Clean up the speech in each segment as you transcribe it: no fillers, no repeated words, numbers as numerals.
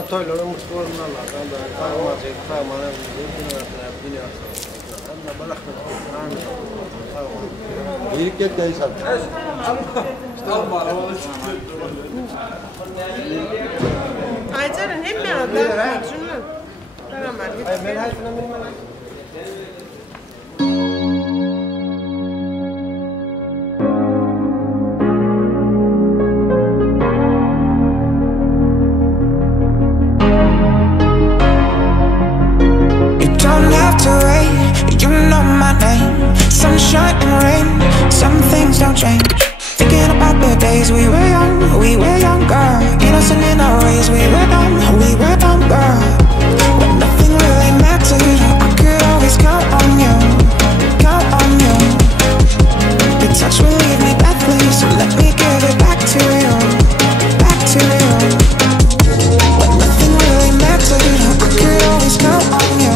toyların mutluğundalar. Kalmacı, kalmanın dünyası. Anla bıraktım. İyilik gel de insan. Aycar'ın hem mi aldı? Şunu. Tamam hadi. Ben hayatına bilmem. Sunshine and rain, some things don't change. Thinking about the days we were younger, innocent in our ways. We were dumb, girl. When nothing really mattered, I could always count on you. The touch will leave me breathless, so let me give it back to you. When nothing really mattered, I could always count on you.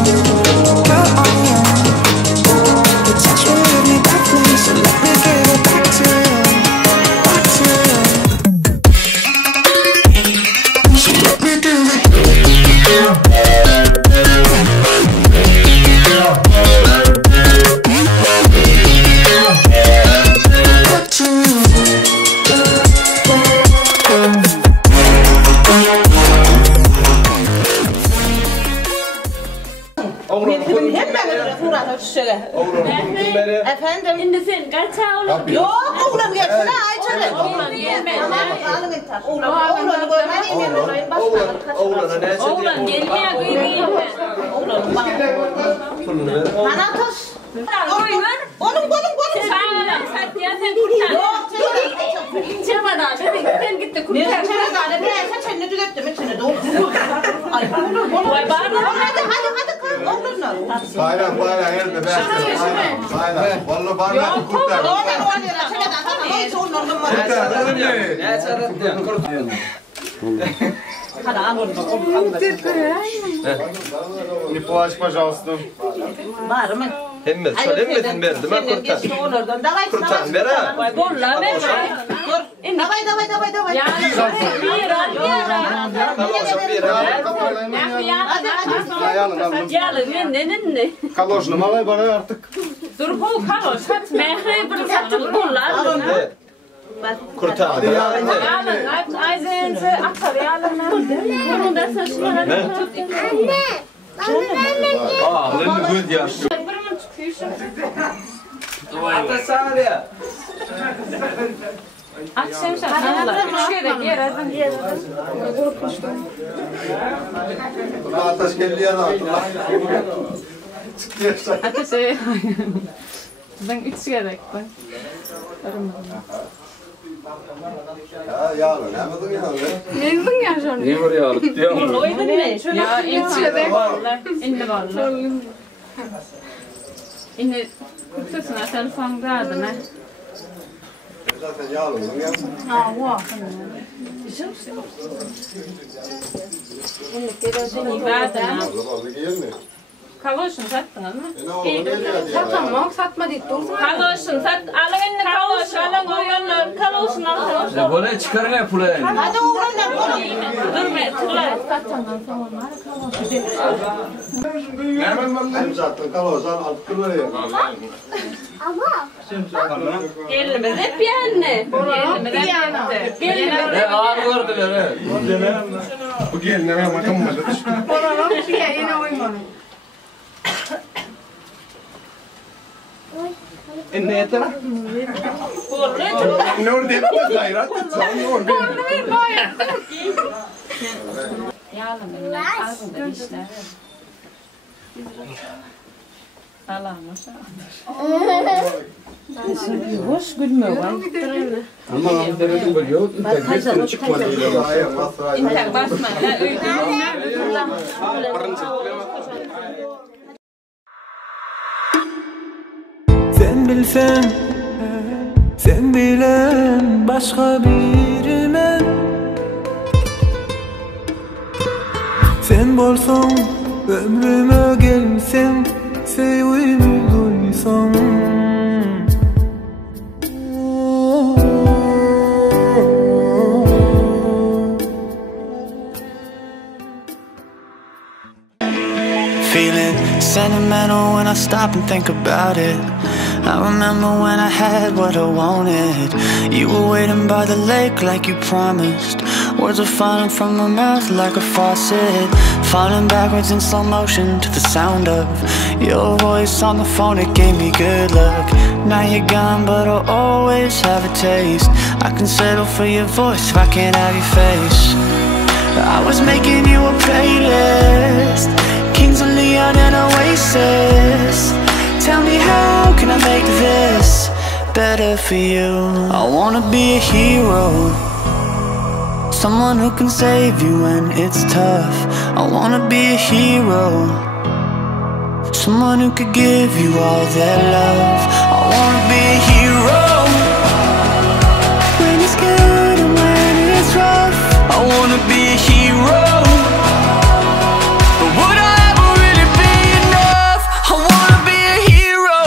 So let me give it back to you, So let me give it back to you. Efendim? Şimdi sen kaç oğlum? Yok oğlum gelsene Ayça'da. Oğlum gelme. Oğlanı görmediğim yer olayım başkanım. Oğlan gelmeye kıymayayım ben. Oğlan bana. Bana taş. Oğlum. Sen Satya sen kurtar. Yok çabada sen gitti kurtar. Ne çabada ben saçını düzelttim içine doğru. Ay oğlum. Vay bana hadi kız oğlunlar. Bayram yerde ben. Bayram. Vallahi bayram kurtar. Не плачь, пожалуйста. Hemmet, söylemedin verdim ha kurtar. Kurtar, ver ha. Bolla ver. Davay. Ya. Kaложно, malay bana artık. Dur bu kalos. Mehre bir sattık bollar. Kurtar. Ayzense aktar yalım. Bunun da saçını Anne. Aa, lan ne göz yaşlı. Hatta sağırya. Akşam şarkılar. Şöyle yerden. Ateş geldi yana. Ateşe. Ben 3 gerek ben. Ya ne yaptın ya? Neyin ya şu an? Ne var ya alıp diyor mu? Ya 3 gerek vallahi. İnne vallahi. İnne kurtusun sen son gradına. Zaten yağlı mı ya? Ha, wow. İnne terasını gradına. Kaloşun sattınız mı? Satamam, satmadık. Kaloşun sat. Alın inne kaloş, alın oğlanlar. Kaloşun alın. Ne böyle çıkarın ya pula yani. Hadi oğlanlar. Dur be, tırlar. Satamam, tamam. Hem zaten kalorsan alıp duruyor. Gelimiz hep yanne. Gelimiz hep yanne. Gelimiz Ne ağır gördüler he. Bu gelin hemen bakamadı. Oranın ki yine uymadı. Ne yeter? Ne orada yaptın gayret? Sen ne orada? Yalım benimle ağzında işler. Salamış. Hoş gülmüyor lan. Ama dedim böyle yok. İnternet çıkmadı. İnter basma. Sen bilsen, sen bilen başka bir men. Sen bolsan ömrüme gelsen, sevgimi duysan. feeling sentimental when I stop and think about it. I remember when I had what I wanted. You were waiting by the lake like you promised. Words were falling from my mouth like a faucet, falling backwards in slow motion to the sound of your voice on the phone. It gave me good luck. Now you're gone, but I'll always have a taste. I can settle for your voice if I can't have your face. I was making you a playlist, Kings of Leon and Oasis. Tell me, how can I make this better for you? I wanna be a hero, someone who can save you when it's tough. I wanna be a hero, someone who could give you all their love. I wanna be a hero, when it's good and when it's rough. I wanna be a hero, but would I ever really be enough? I wanna be a hero.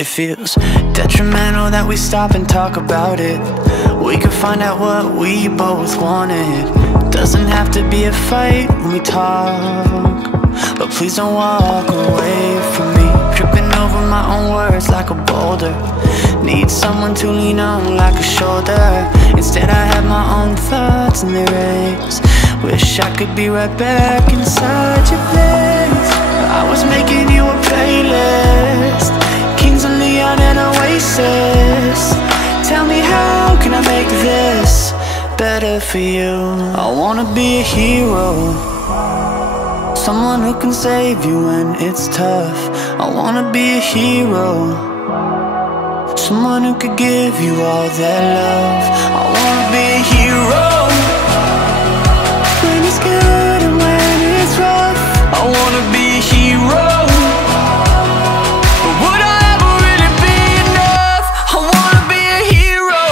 It feels detrimental that we stop and talk about it. We could find out what we both wanted. Doesn't have to be a fight when we talk, but please don't walk away from me. Tripping over my own words like a boulder. Need someone to lean on like a shoulder. Instead I have my own thoughts and they race. Wish I could be right back inside your place. I was making you a playlist, Kings of Leon and Oasis. Tell me, how can I make this better for you? I wanna be a hero, someone who can save you when it's tough. I wanna be a hero, someone who could give you all their love. I wanna be a hero, when it's good and when it's rough. I wanna be a hero, but would I ever really be enough? I wanna be a hero.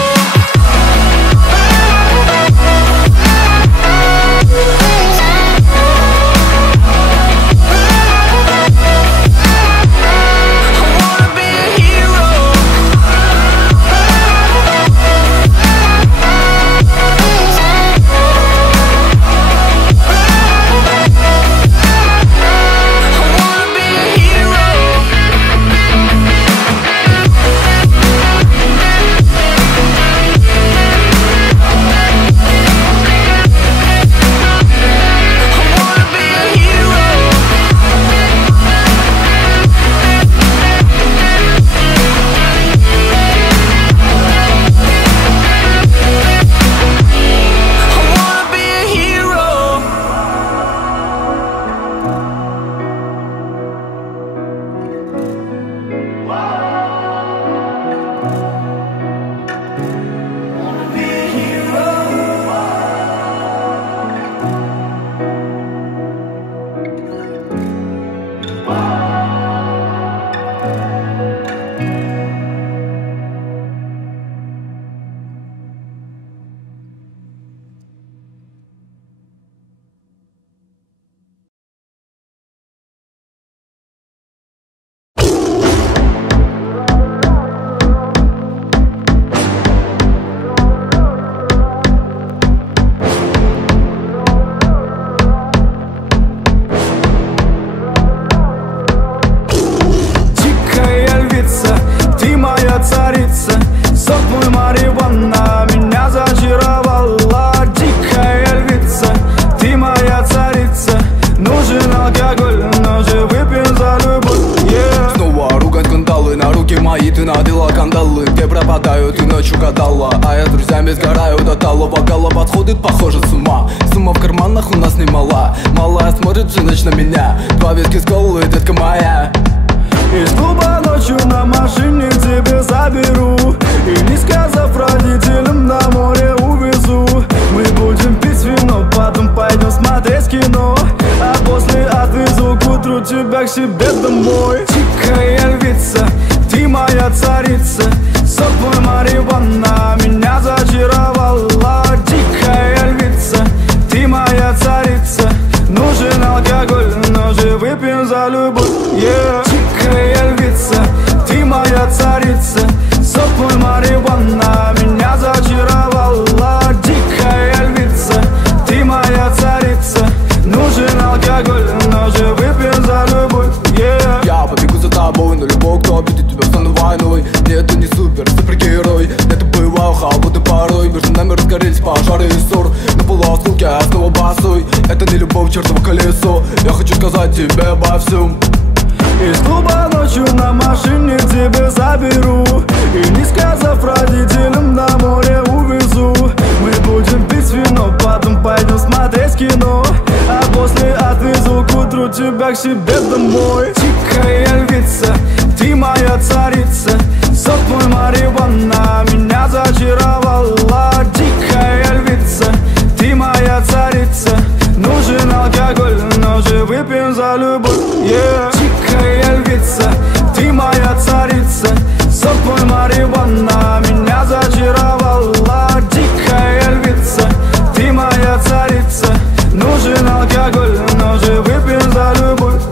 I wanna be a hero. Подходит, похоже, с ума. Сумма в карманах у нас немала. Малая смотрит всю ночь на меня. Два виски с колой, детка моя. Из клуба ночью на машине к тебе заберу, и не сказав родителям, на море увезу. Мы будем пить вино, потом пойдем смотреть кино, а после отвезу к утру тебя к себе домой. Тихая львица, ты моя царица, сок мой марихуана меня зачаровала. Тихая львица, ты моя царица, нужен алкоголь, но же выпьем за любовь. Тихая львица, ты моя царица, сок мой марихуана меня зачаровала. Дикая львица, ты моя царица, нужен алкоголь, но же выпьем за любовь. Я побегу за тобой, но любой, кто обидит тебя, стану войной. Нет, это не супергерой, это боевая холодная порой. Между нами разгорелись пожары и ссор, на полуосколке я снова босой. Это не любовь, чертово колесо, я хочу сказать тебе обо всем. Из клуба ночью на машине тебя заберу, и не сказав родителям, на море увезу. Мы будем пить вино, потом пойдем смотреть кино, а после отвезу к утру тебя к себе домой. Тихая львица, ты моя царица, сок мой марихуана меня зачаровала. Тихая львица, ты моя царица, нужен алкоголь, но же выпьем за любовь. Тихая львица, ты моя царица, сок мой марихуана меня зачаровала. Тихая львица, ты моя царица, нужен алкоголь, но же выпьем за любовь.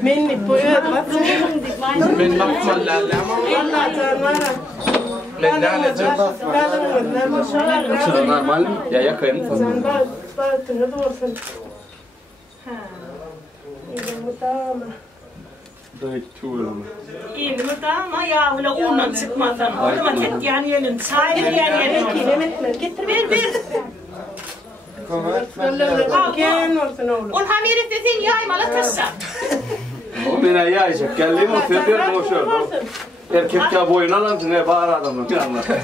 Minni på ögat. Men man lär Все нормально, я КМ. İlmutama yavla unun çıkmadan. Olma tek yan yerin, sağ yan yerin. Getir ver. On hamir etsin yaymalı tassa. O bana yayacak. Geldiğim o sefer boşver. Erkekler boyun alamsın ne bağır adamı.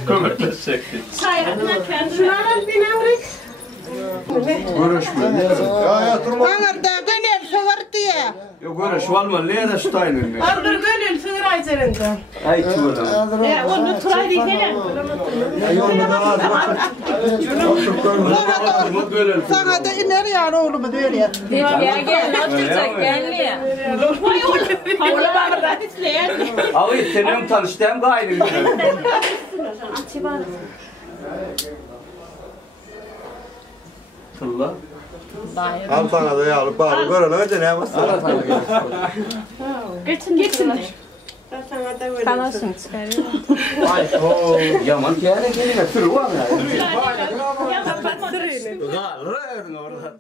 kömürleşecek. Sayarına kendine alan binavrik. Görüşme. Ya durma. Bana da döner soğur diye. ya. Yok öyle şu alma ne de Stein'in mi? Ardır gönül sığır içerinde. Ay çuvala. Ya onu turay değil hele. Sana da iner ya oğlumu diyor ya. Gel oturacak gel. Oğlum bana isteyen. Abi senin tanıştığım gayrı. Tılla. Al sana da yavrum. Bari görün önce ne yapmışsın? Geçin. Ben sana da böyle. Sana şimdi çıkarıyorum. Ay o yaman kere gelene tür var ya. Gal orada.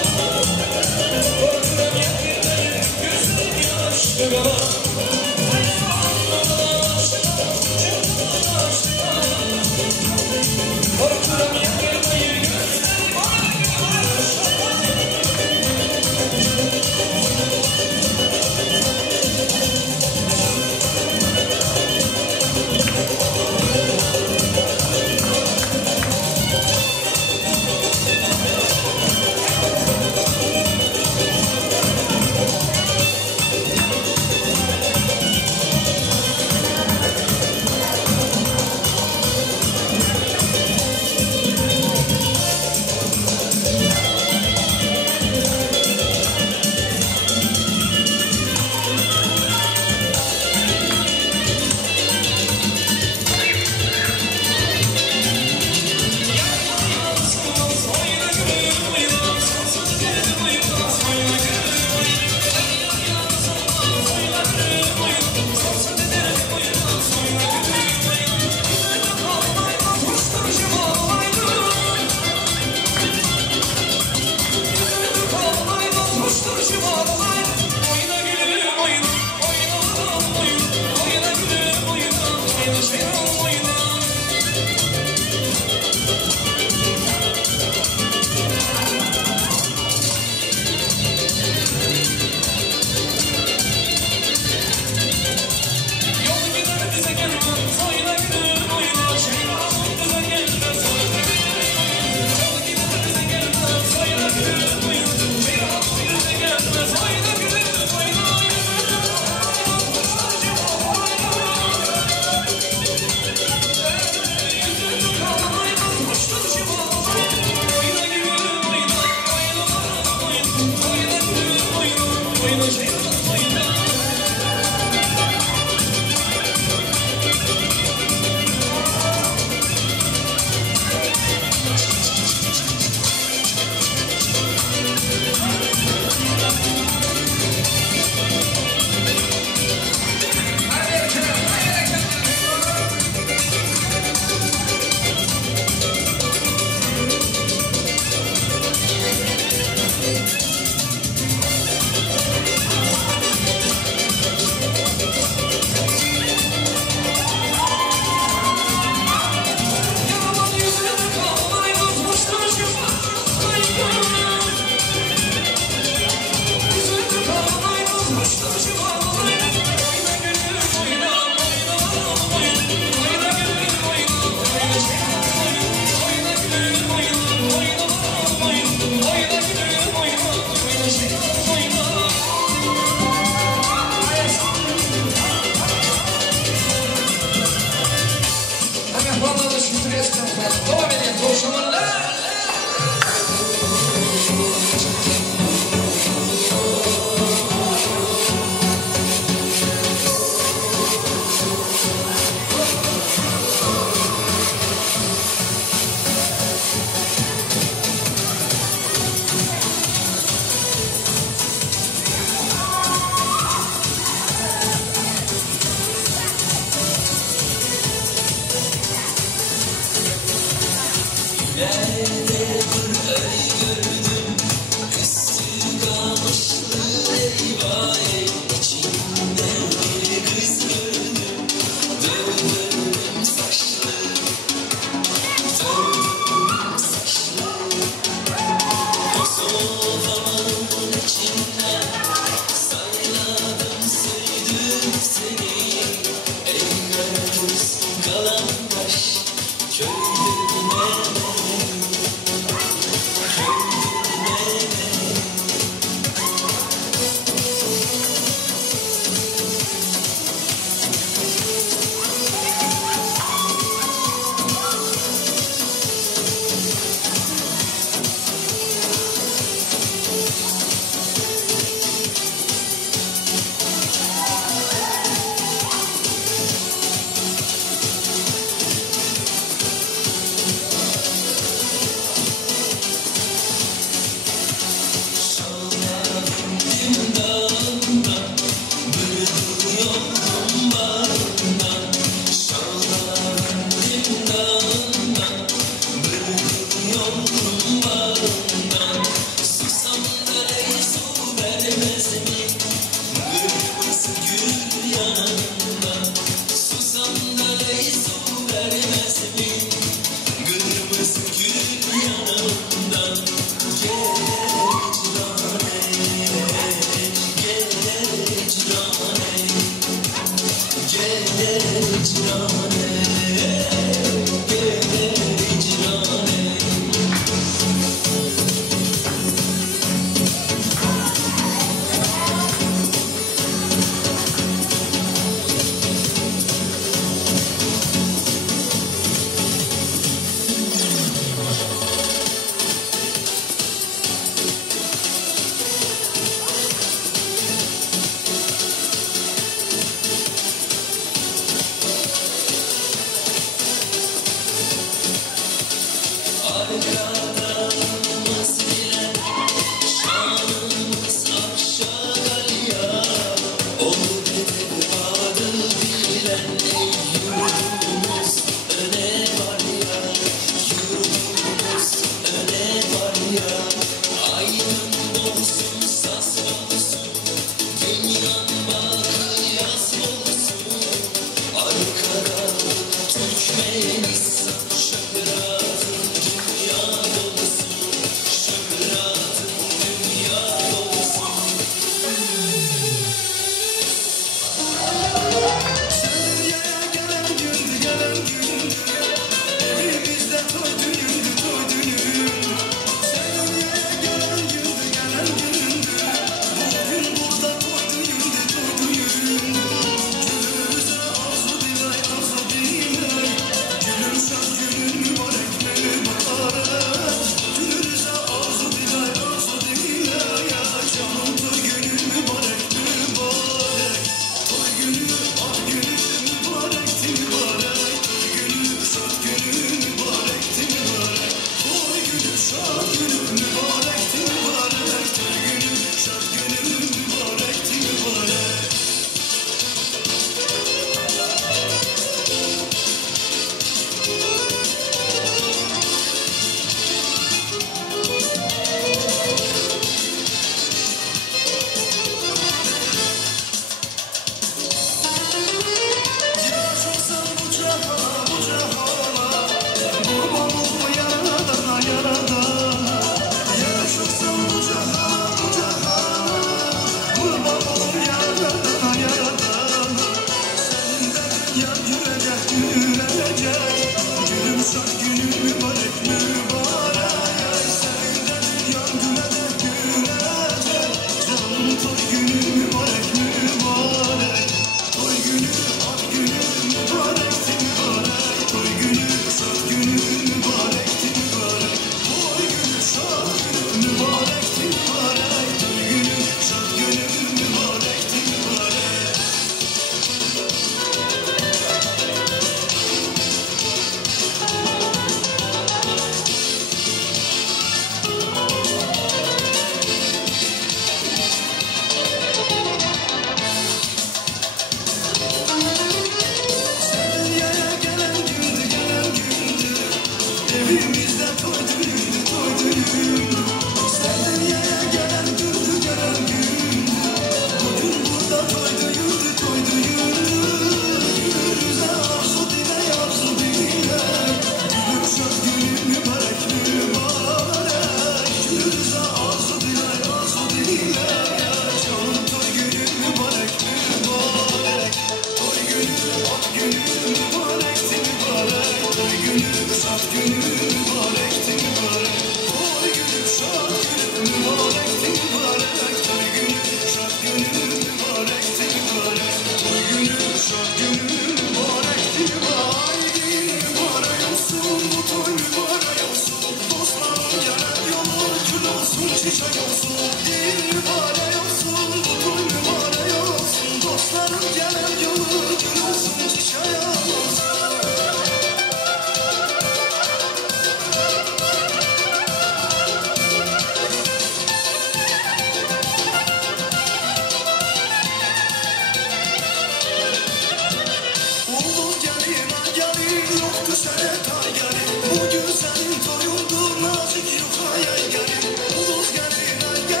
Bugün senin toyundur nazik yukarıya gelin. Uluz gelin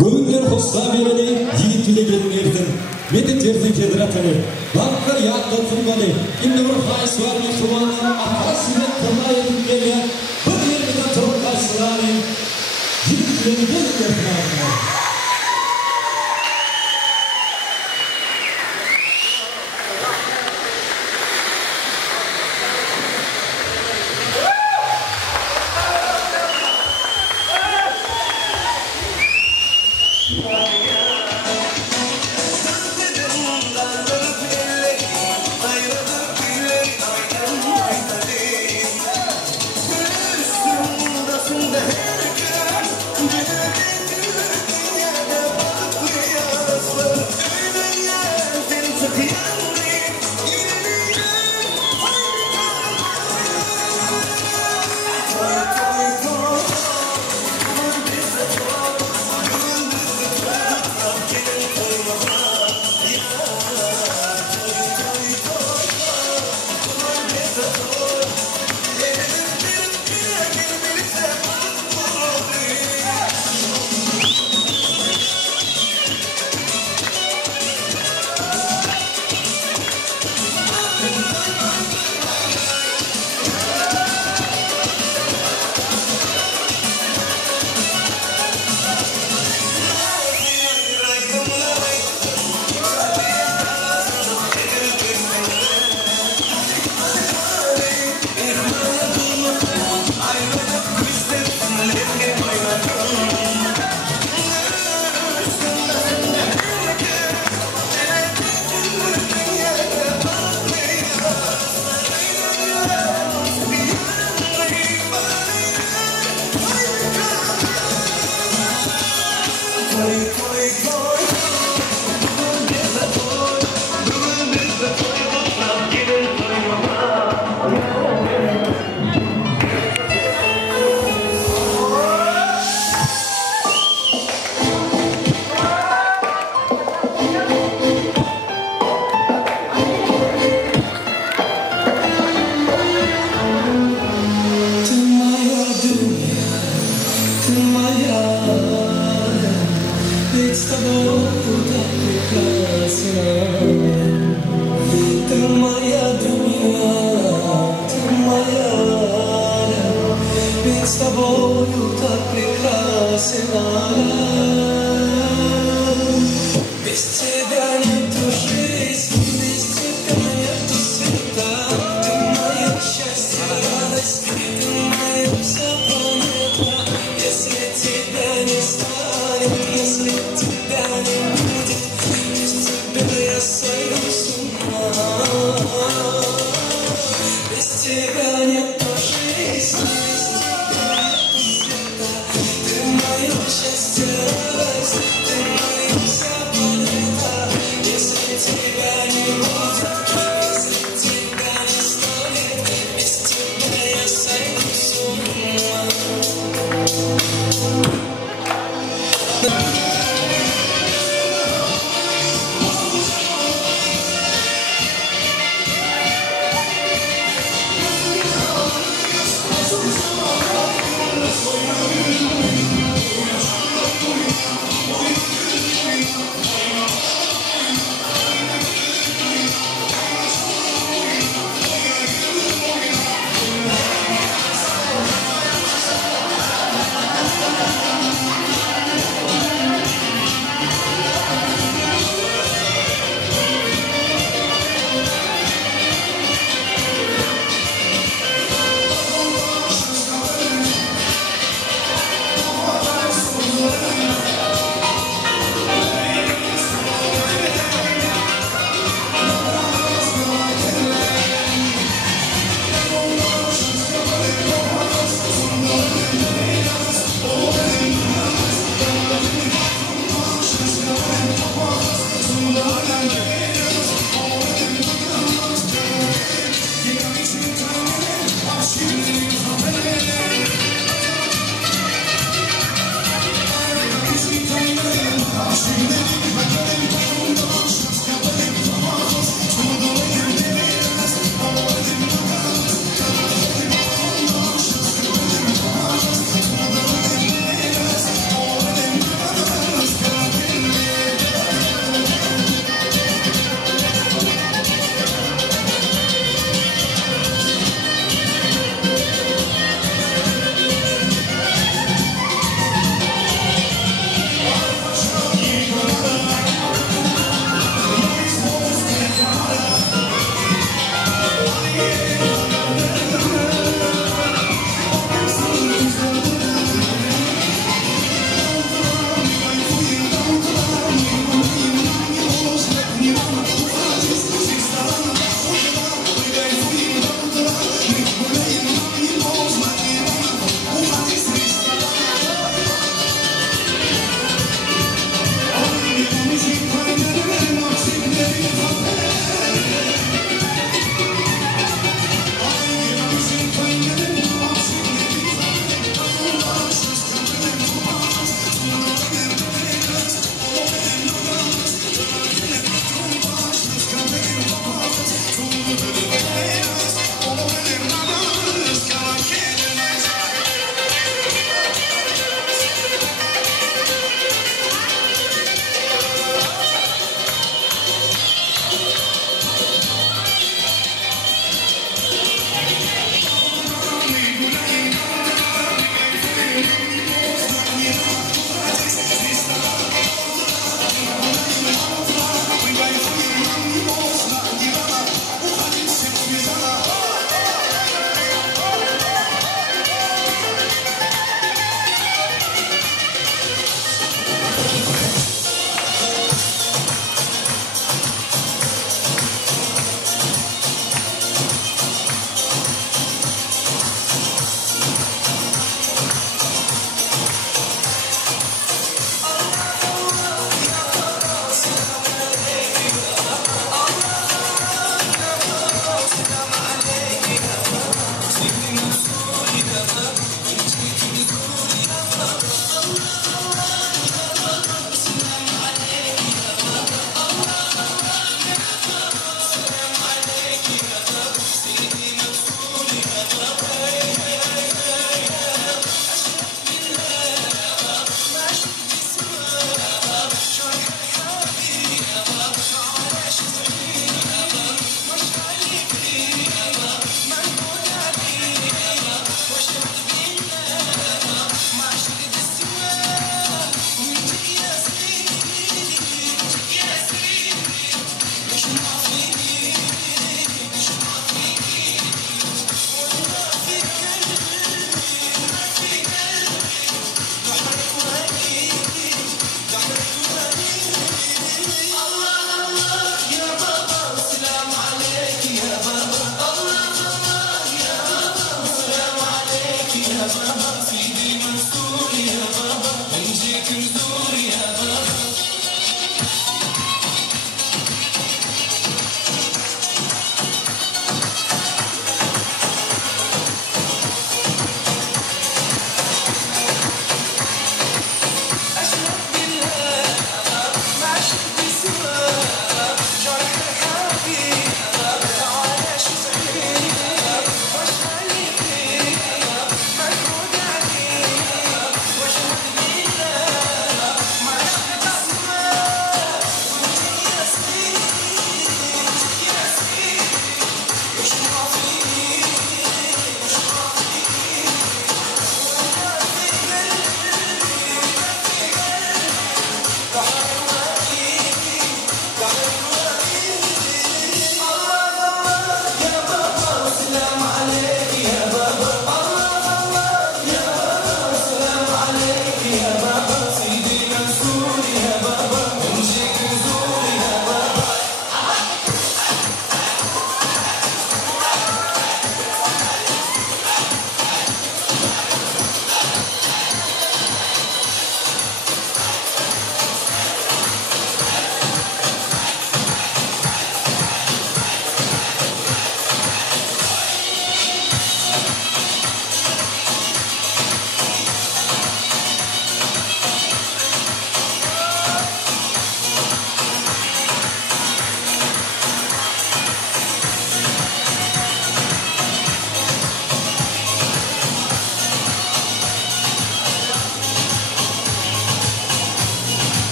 Göğünler hossa vereni yiğit ile gelmektin. Medet verdi kedratını. Banklar yakta turmalı. İmni bir hais var mı şumanın atasını kırmaya gitmeli. Bir yerine turup karşıları. Yiğitlerini gelmektin.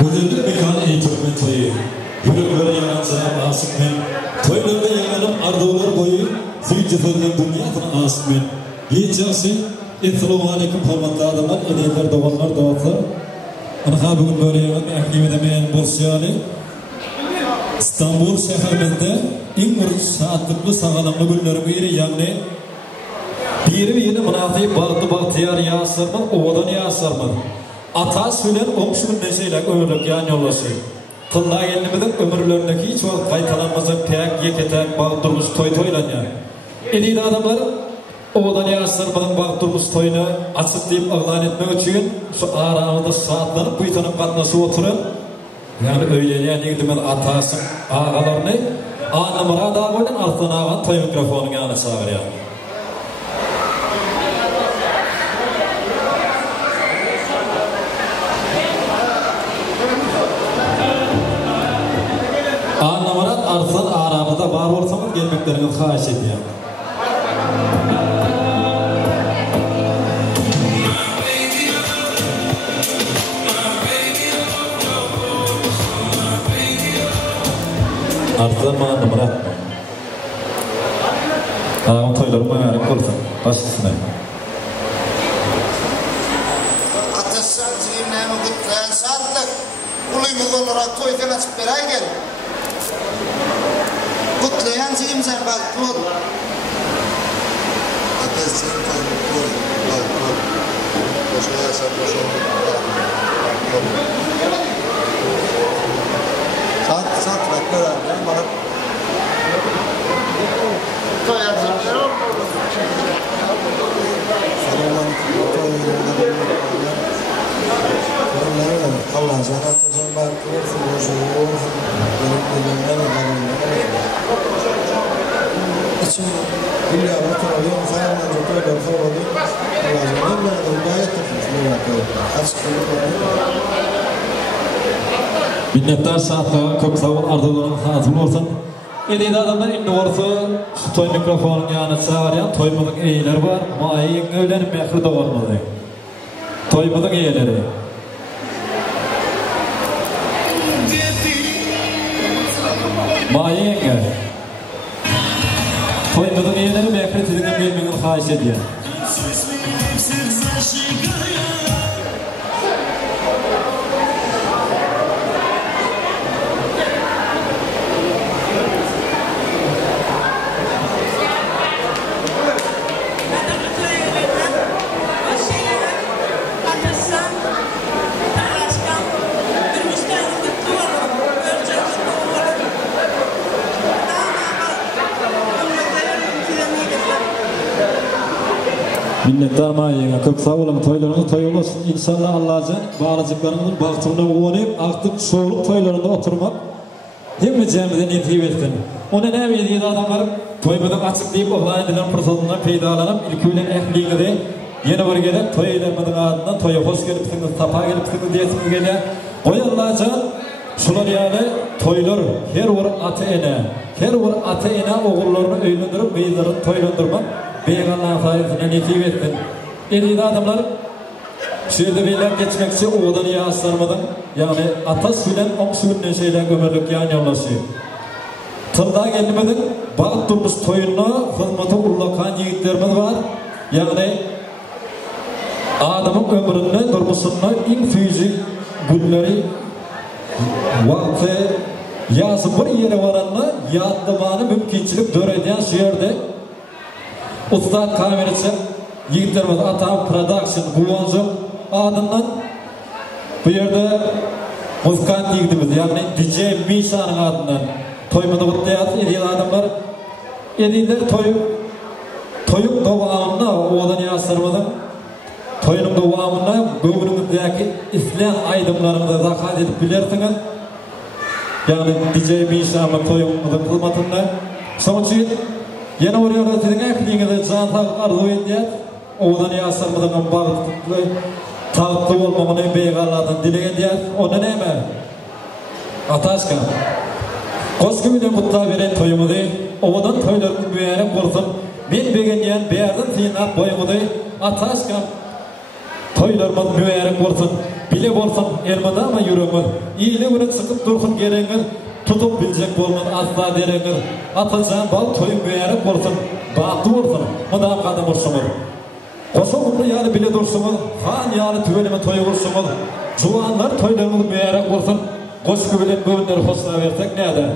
Bugünkü mekan eğitiminin toyu. Yürüklere yanan asıkmen. Toylarda yananıp ardılar boyu. Zülcüfürden dünyasına asıkmen. Yiyeceksin. Esselamu aleyküm hormatlı adamlar, edeyler, davanlar, davatlar. Anha bugün böyle yanan ehlim edemeyen Bursiyali. İstanbul şehrimizde en uzun saatlikli sağlamlı günleri biri yani biri münafik balıklı bahtiyar yasırmı, ovadan yasırmı. Ata söylen omşunun neşeyle ömürlük yan yollası. Kılla gelinimizin ömürlerindeki hiç vakit kaytalanmazın tek yeketek bağıttırmış toy toylanıyor. Eliydi adamlar ovadan yasırmanın bağıttırmış toyunu açık deyip ağlan etmek için şu aramızda saatlanıp buytanın katnası oturun. Yani öyleliğe neydi ben atası ağalarını anlamara da boydan altına ağan toy mikrofonun yanına sağır yani. Anlamarat artan aramızda var olsanız gelmeklerini xahiş ediyorum. Artan mı anlamarat mı? Ağam toylarıma yarım olsun. Başlısına. Atassan zilimnemi kutlayan saatlik uluyumuz olarak toydan açıp beray gel. Kutlayan zilimsen bak kul. Atassan kul. Bak kul. Boşaya sen boşaya. Saat raklar abi. Bak. Toyan zilimsen oldu. Selamın Allah zaten sen bak kursun boşuyor. Benim için gülle oturuyor. Fayandan tutuyor. Fayandan Allah zaten gayet minnettar saatlar çok sağ olun arzularım hazır olsun. Edeydi adamlar indi orta şu toy mikrofonun yanına çağıran toymuduk eğiler var. Maiyin öğlenin mehri de olmadı. Toymuduk eğileri. Maiyin toymuduk eğileri mehri tizine gelmeyin xahiş ediyor. Minnettar mayına köp sağ olun, toylarınız toy olsun. İnşallah Allah'ın bağlacıklarının baktığına uğrayıp artık soğuk toylarında oturmak hem cemiden intihib etsin. Ona ne bildiği adamlar toymadan açık deyip oğlan edilen fırsatından peydalanıp ilküyle ehliğine de yeni bir gelip toy eylemedin ardından toya hoş gelipsiniz, tapa gelipsiniz diyesiniz gele. Oy Allah'can şular yani toylar her bir ata ene oğullarını öylendürüp beylerini toylandırmak Peygamber sayesinde intihib etsin. Elinde adamlar şöyle beyler geçmekçi oğudan yağışlarmadan yani ata sülen on sülünden şeyden gömürlük yan yollaşıyor. Tılda gelmeden bağıt durmuş toyununa hizmeti ullakan yiğitlerimiz var. Yani adamın ömrünü, durmusunu in füzi günleri vakti yazı bir yere varanla yadlamanı mümkünçilik dörediyen şehirde Ustad kamerası yiğitlerimiz Atam Production Guvanzı adından bu yerde muzikant yiğitimiz yani DJ Misha'nın adından toymada kutlayat edilen adamlar ediler toyun doğamına oğlan yasırmadan toyunun doğamına böğrümüzdeki İslam aydımlarını da zakat edip bilirsiniz yani DJ Misha'nın toyumuzun kılmatında sonuç için yine oraya öğretilen ekliğine can takip arzu ediyor. Oğlan yasırmadan bağıtlıklı tağıtlı olmamını beygarlardan dile ediyor. Onu ne mi? Ataşka. Koskümüden kutla veren toyumu değil. Oğlan toylarını büyüyerek kursun. Ben beğeniyen beyardan fiinak boyumu değil. Ataşka. Toylarımız büyüyerek kursun. Bile olsun elmada ama yürümür. İyili bunu sıkıp dursun gereğiniz. Tutup bilecek olmaz asla derengir. Atılacağın bal toyun büyüyerek olsun. Bağıtlı olsun. Mıdam kadın olsunuz. Koşumuklu yani bile dursunuz. Han yani tüvelime toyu olsunuz. Cuvanlar toylarımız büyüyerek olsun. Koşku bilen günleri hosla versek ne eder?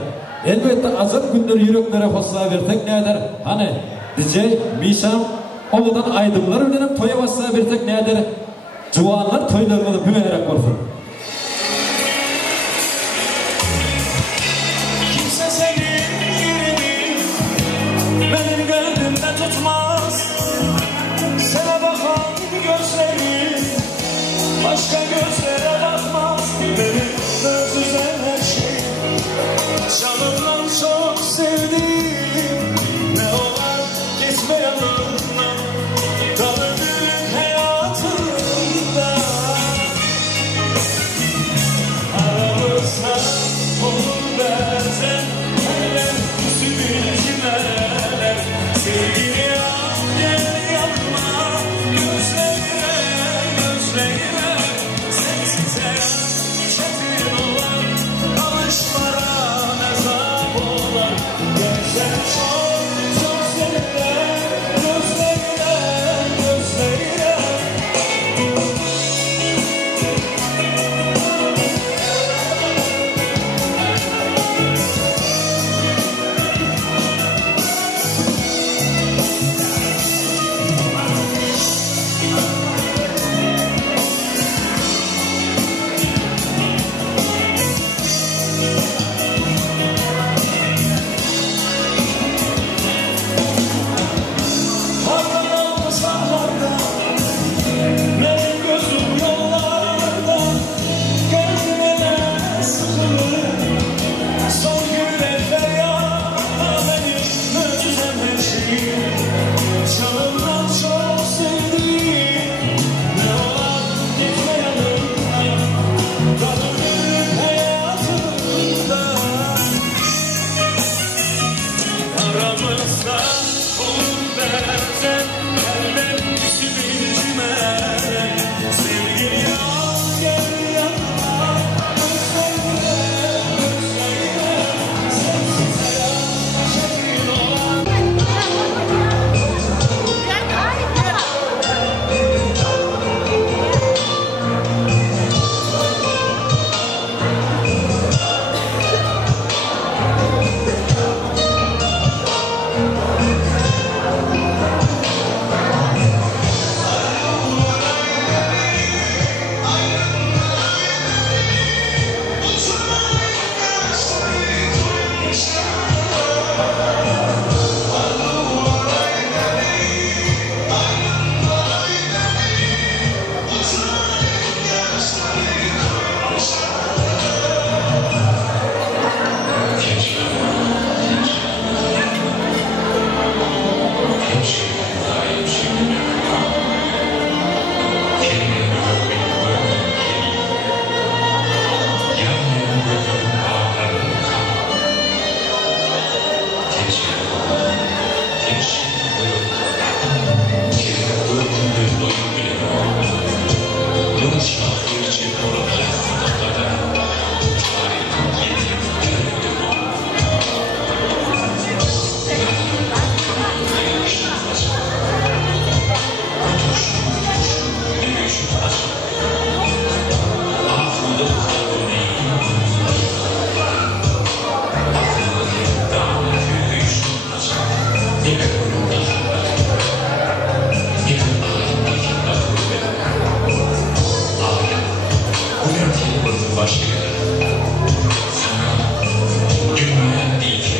Elbette azap günleri yüreklere hosla versek ne eder? Hani DJ Misha'm oğudan aydımlar önerim toya hosla versek ne eder? Cuvanlar toylarımız büyüyerek olsun. Benim gönlümde tutmaz sana bakan gözlerim başka gözlere bakmaz benim özüzen her şey canımdan çok sevdiğim ne olan gitme yanımdan kalırdın hayatımda aramızda olur bazen eller küsülür cimeler sevgili al gel yanıma gözlerime gözlerime sensiz hayat çetin olan alışmara mezap olan gençler çok seninle gözlerine gözlerine başlıyor. Sana gülmeyen ilk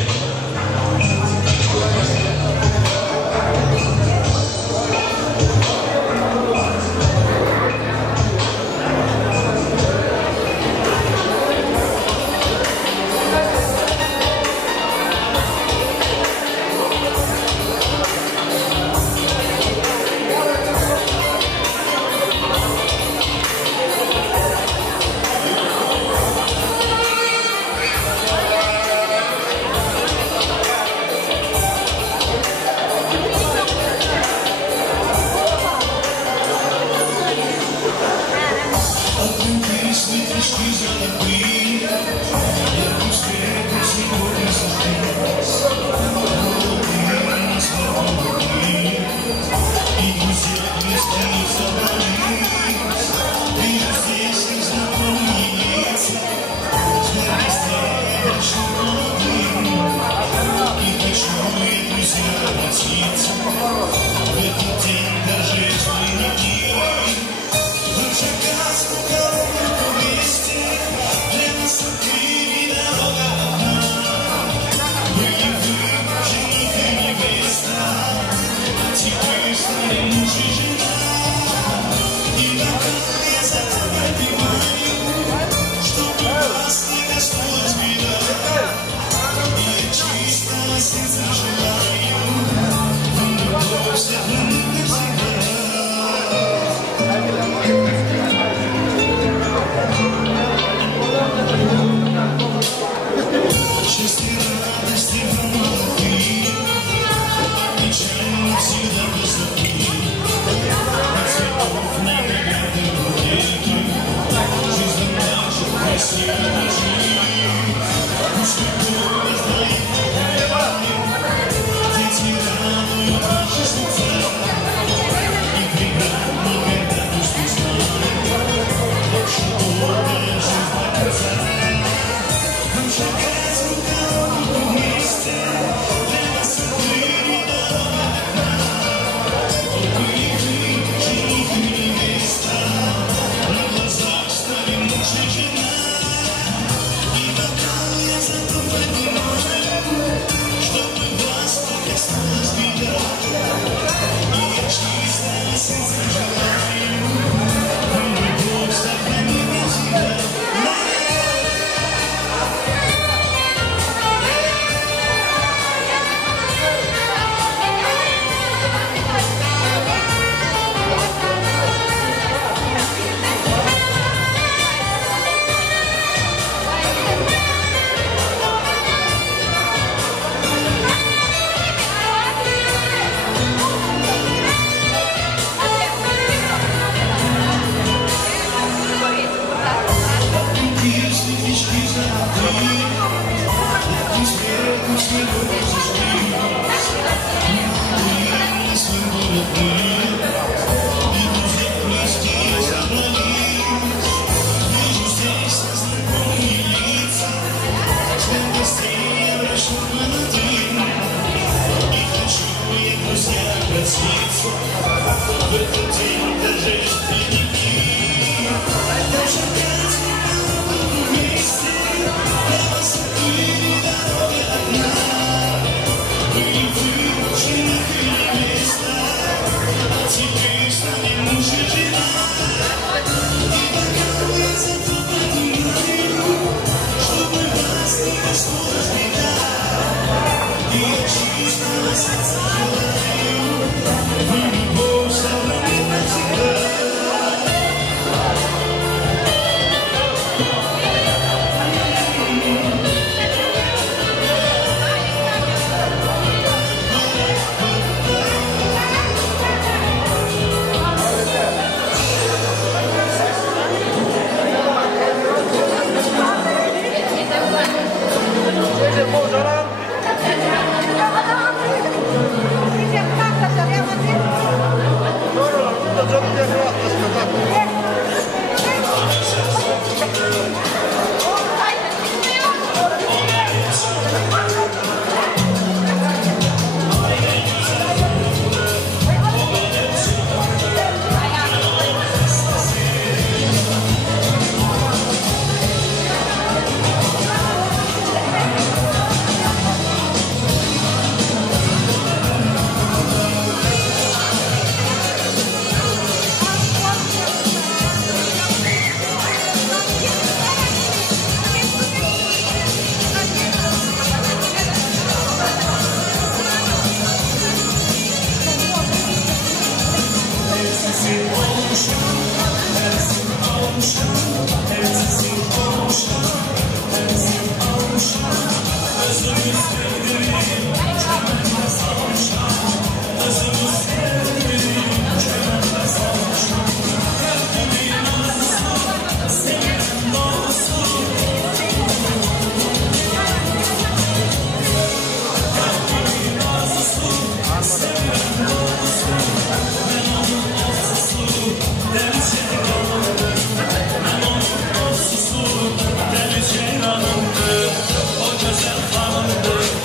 Deli ceylanımdı, o güzel hanımdı.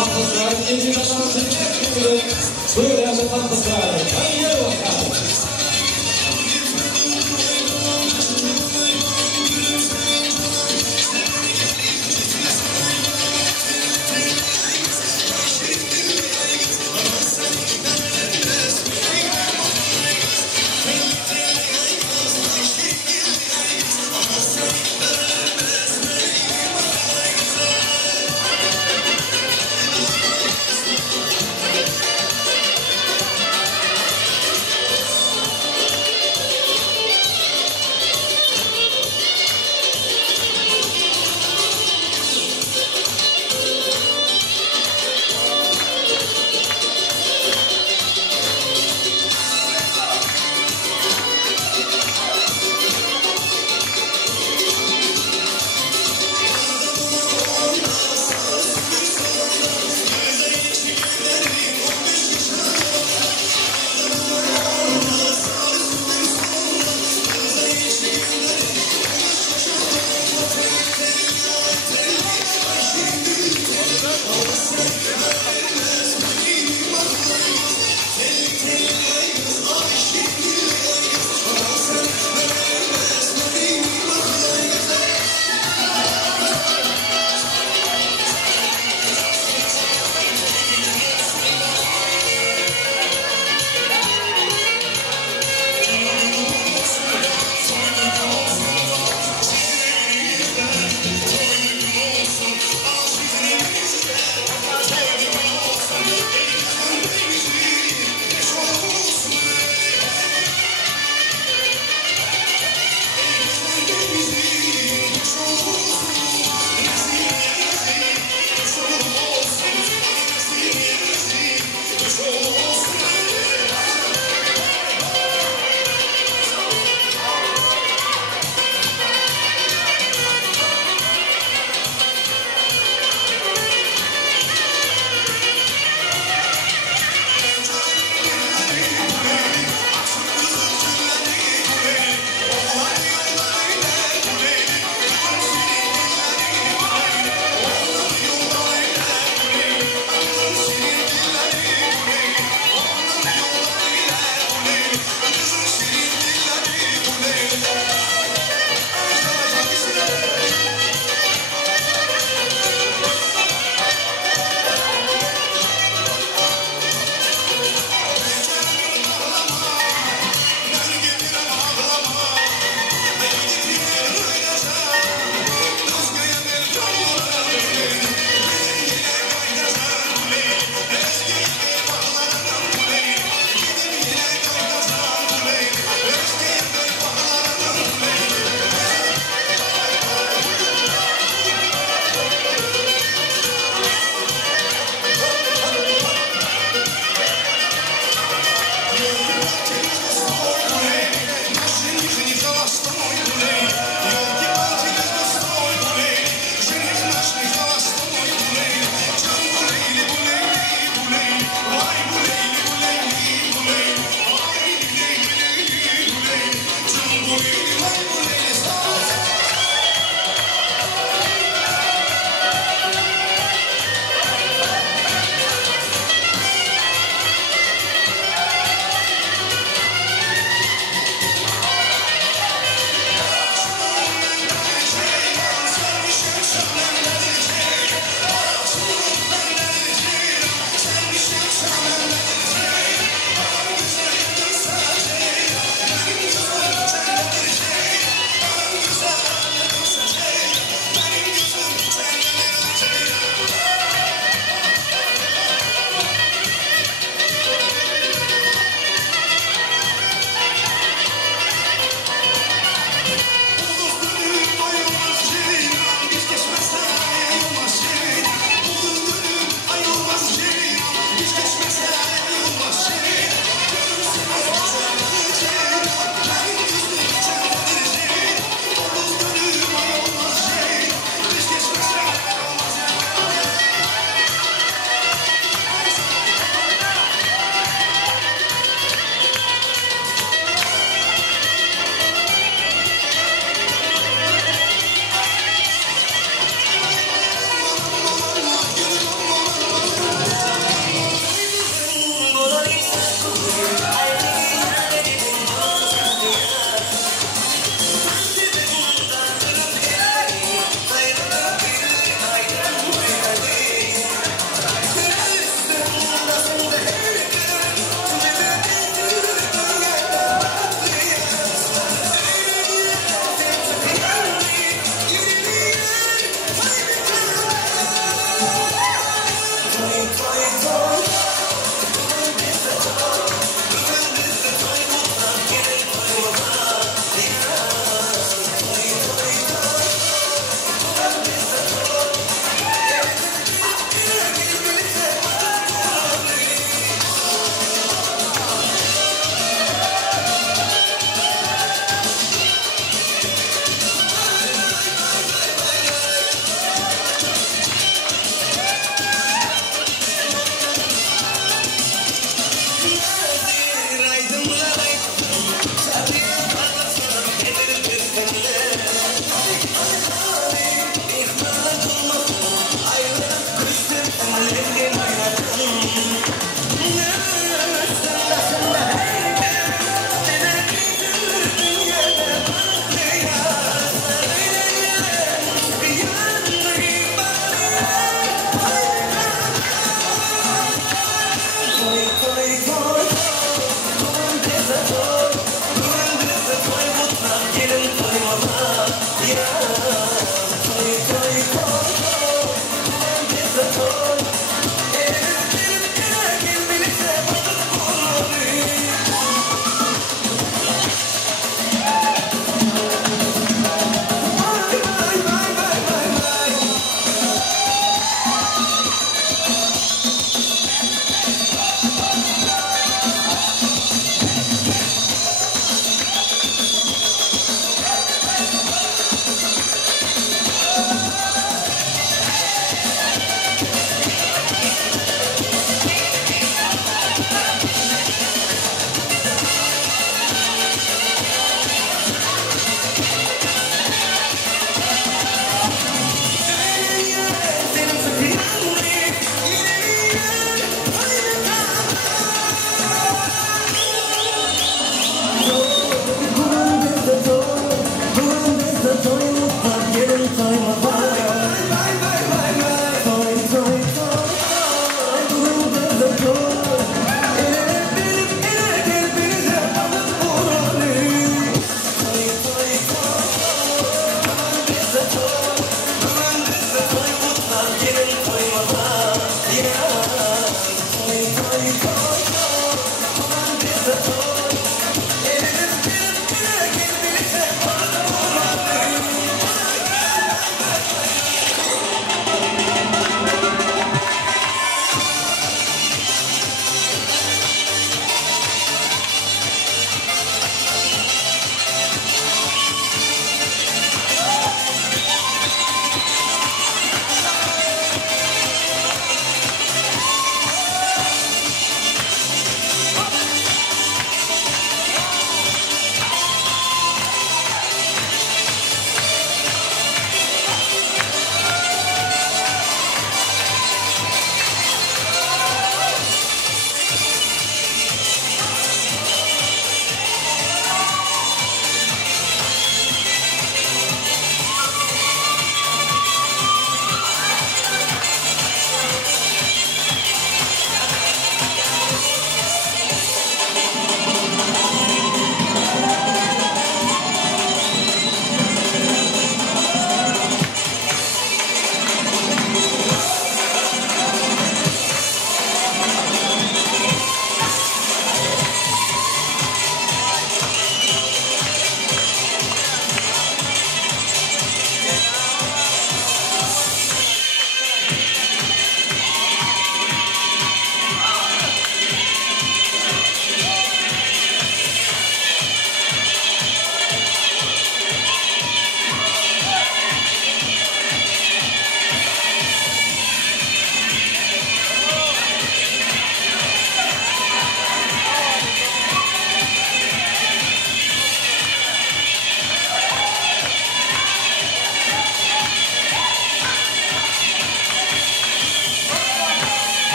Kapıslar yeni kadansın ekmeği. Böyle mi kapıslar? Hayır bakalım.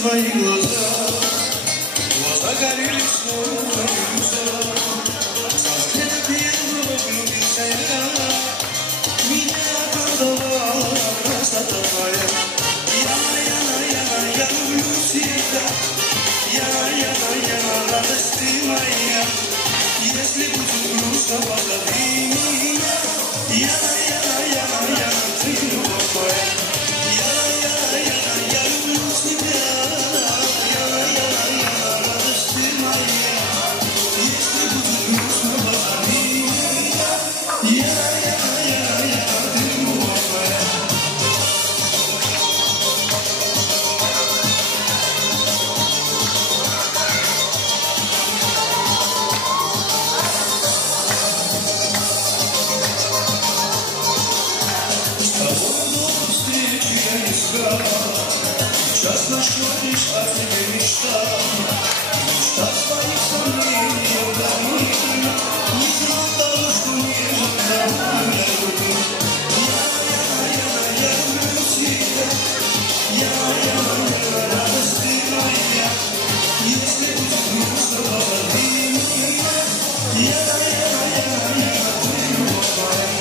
Твои глаза горели снова со взгляда первого влюбился я, меня околдовала красота твоя. Я люблю тебя, я радость ты моя. Если будет грустно, позови меня. Я ты любовь моя. Я люблю тебя. Сейчас нашел лишь о тебе мечтал, мечта своих сомнений утомил, не знал того, что нежен тобой я люблю. Я люблю тебя, я радость ты моя. Если будет грустно, позови меня. Ты любовь моя.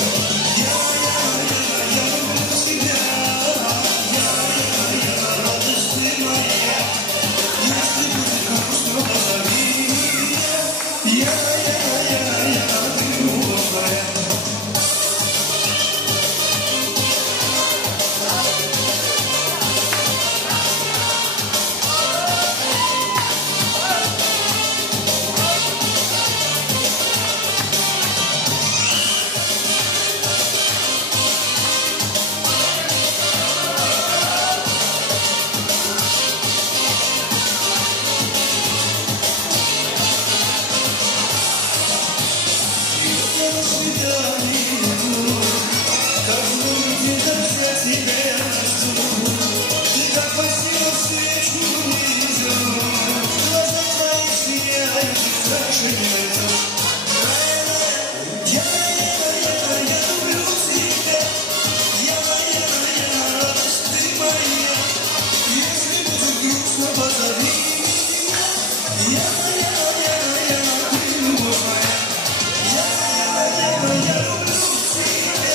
Я люблю тебя.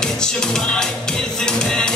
Get your body, is it bad?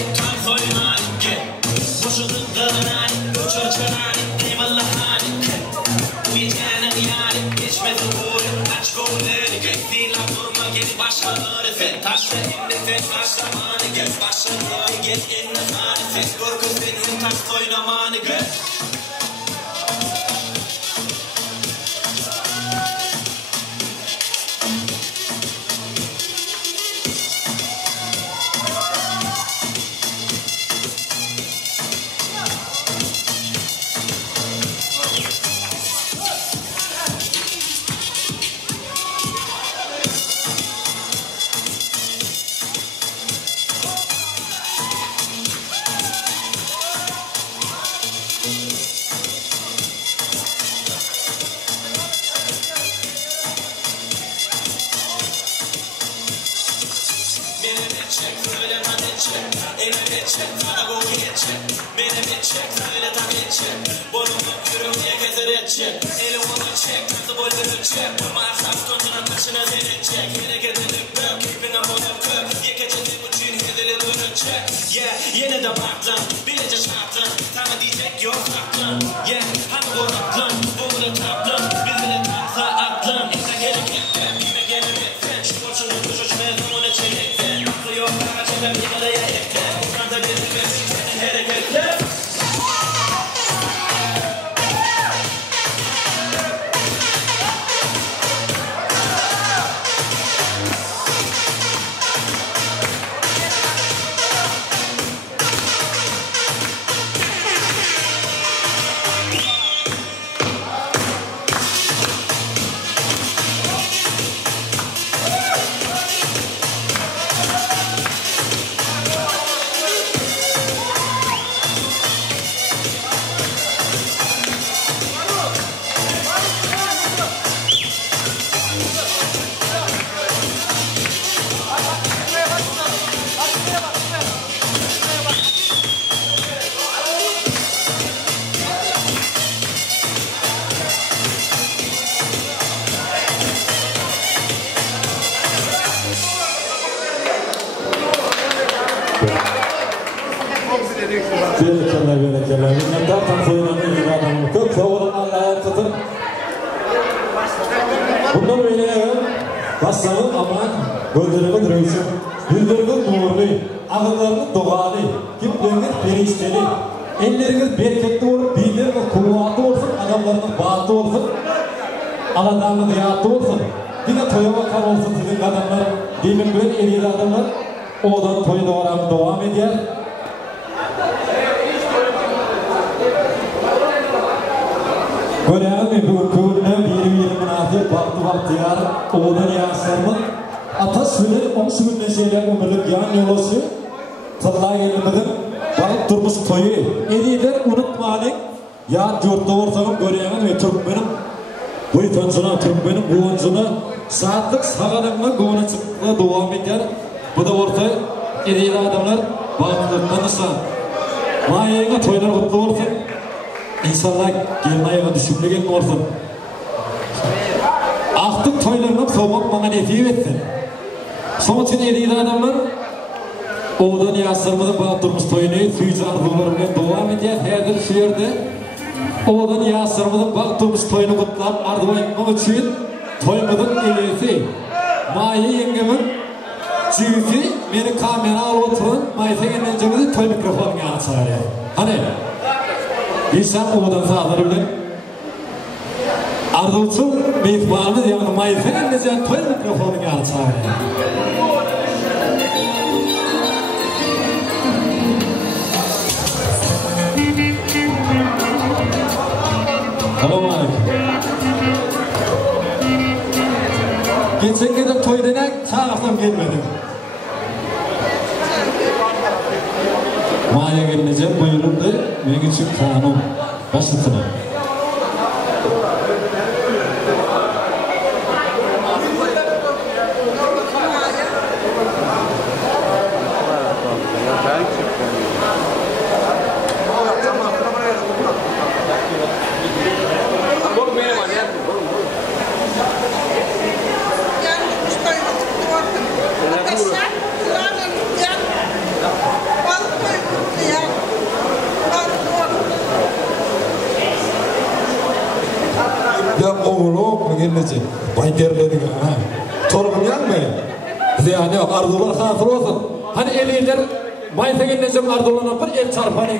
Maytegen necem ardolanan bir el çarpanın.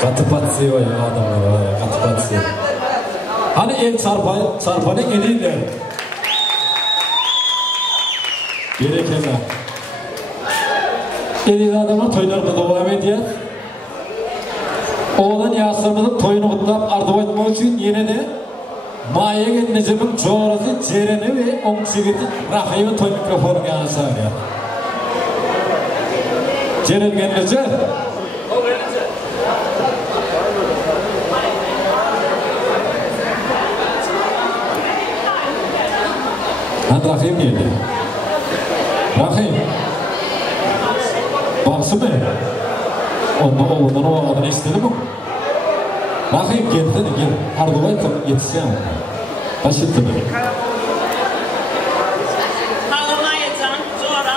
Katıpatsı o ya adamlar, katıpatsı. Hani el çarpanın eliyle. Gerekene. Eliyle adamlar toylarında devam ediyor. Oğlan Yasir'nin toyunu kutlap ardı etmek için yine de Maya Necem'in çoğrası Cereni ve onun çigiti Rahim'in toy mikrofonu yansar ya. Ceren gelmece. Hadi Rahim geldi. Rahim. Baksı mı? Ondan o adını istedi mi? Rahim geldi, gel. Arduvay yetişen. Başıttı mı? Ağırlayacağım, sonra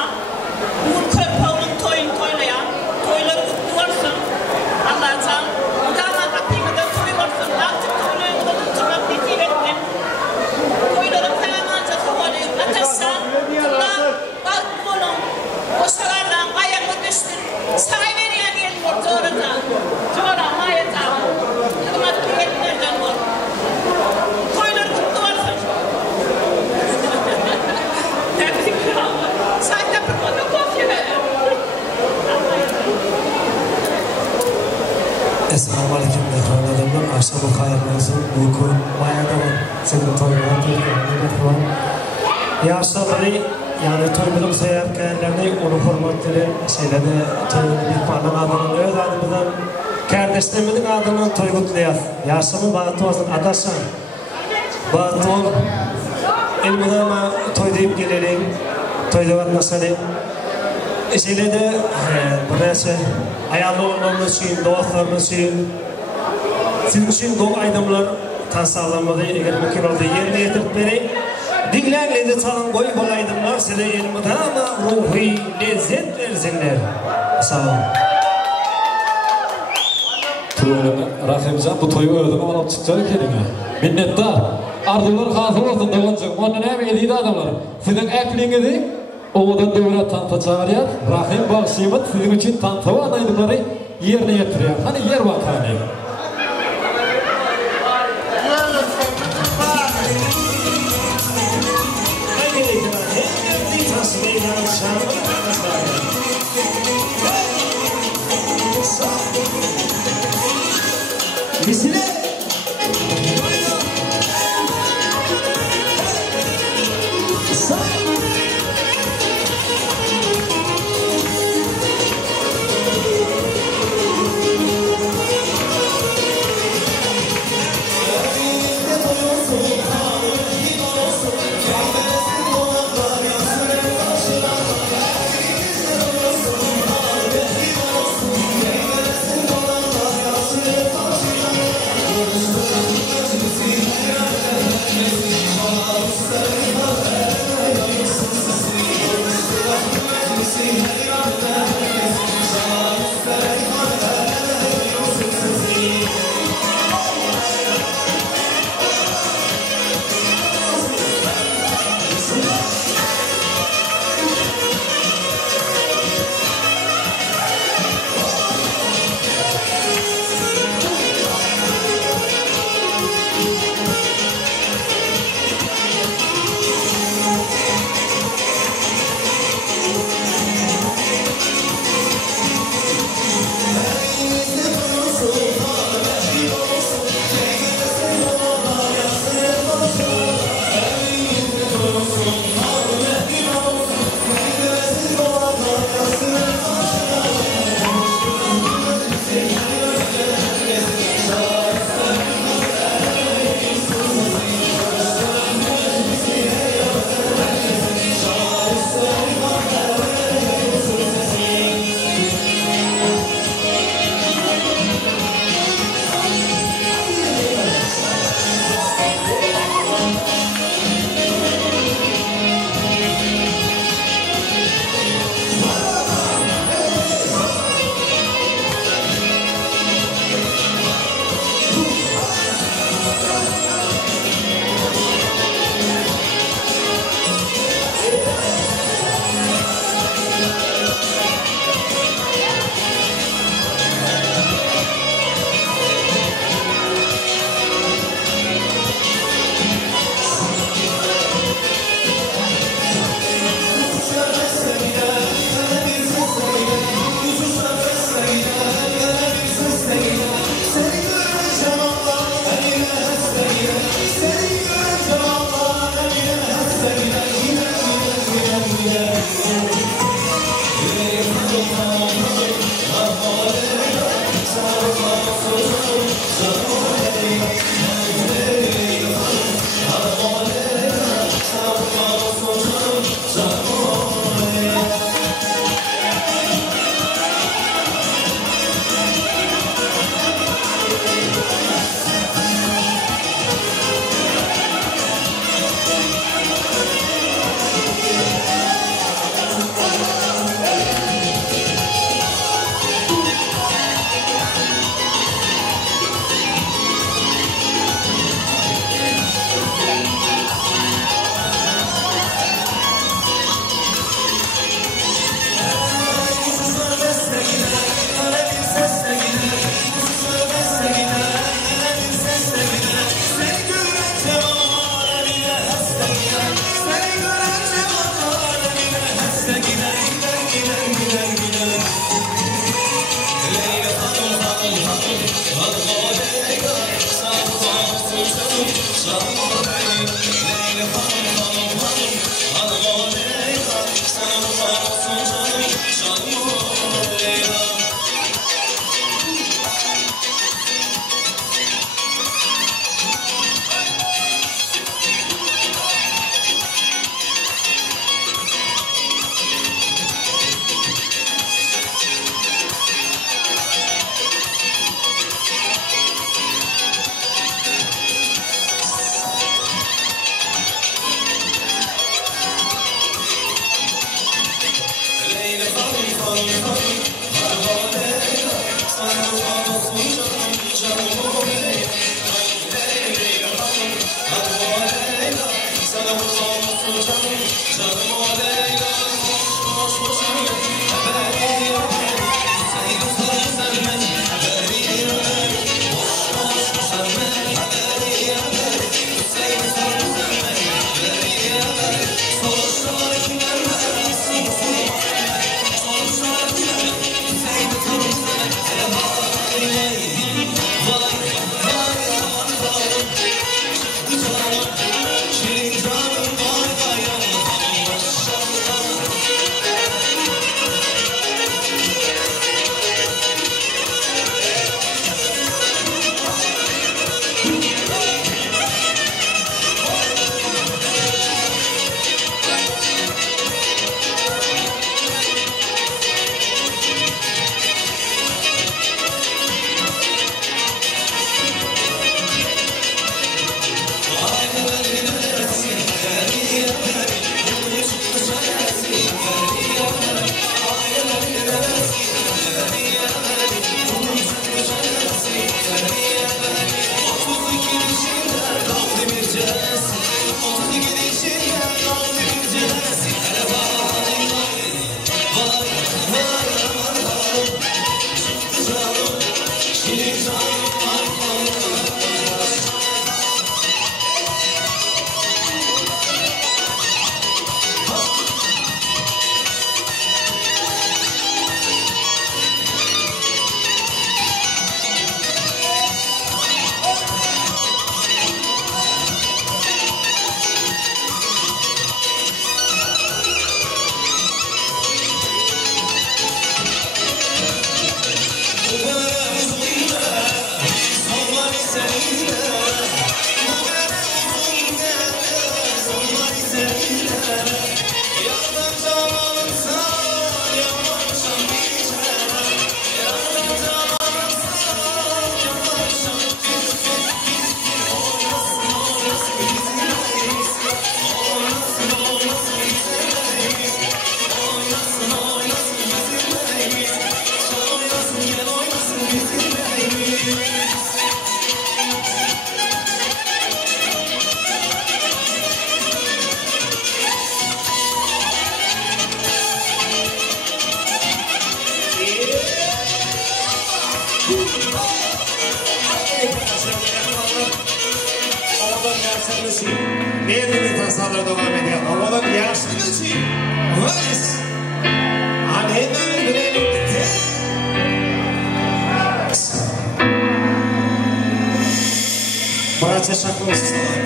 Uğur Körpav'ın toyunu toylayan, toyları kutlu olsun. Allah'cağım, bu dağına kapıyımda toy olsun. Artık toylarımda tutmak bitir ettim. Toyların tamamınca toylayıp ateşten, Allah, bak olun. O salardan ayağımı düştün. Sahi veriyen geliyor, doğrudan. Sonra mayacağım. Hırmatlı gelinlerden var. Toylar kutlu olsun. Sen de pırmada kofya ver. Esselamu Aleyküm mehran adamlar. Aşağı hayırlarınızın uyku mayada var. Senin toylar kutlu. Yaşaları yani toylarım sayarkenlerini onu hürmetleri şeyleri toyunu bir parlan adamın öz adımından kardeşlerimin adından toy kutlayaz. Yaşamı bağıtı olsun adaşan. Bağıtı ol. Elmudama toy deyip gelelim. Toyda var nasıl? Şeyle de burası ayarlı olmamız için, dostlarımız için sizin için dolu aydamlar tasarlanmadı. Eğer mümkün oldu yerine getirip beni dinlerle de çalan koy bol aydamlar size elmudama ruhi lezzet versinler. Sağ olun. Rahimcan bu toyu öldüm alıp çıkacak kelime. Minnettar. Ardılar hazır olsun doğancak. Onun hem ediydi adamlar. Sizin eklinizi oğudan devlet tanta çağırıyor. Rahim bağışıyımız sizin için tanta ve anaydımları yerine getiriyor. Hani yer bakanı. Misine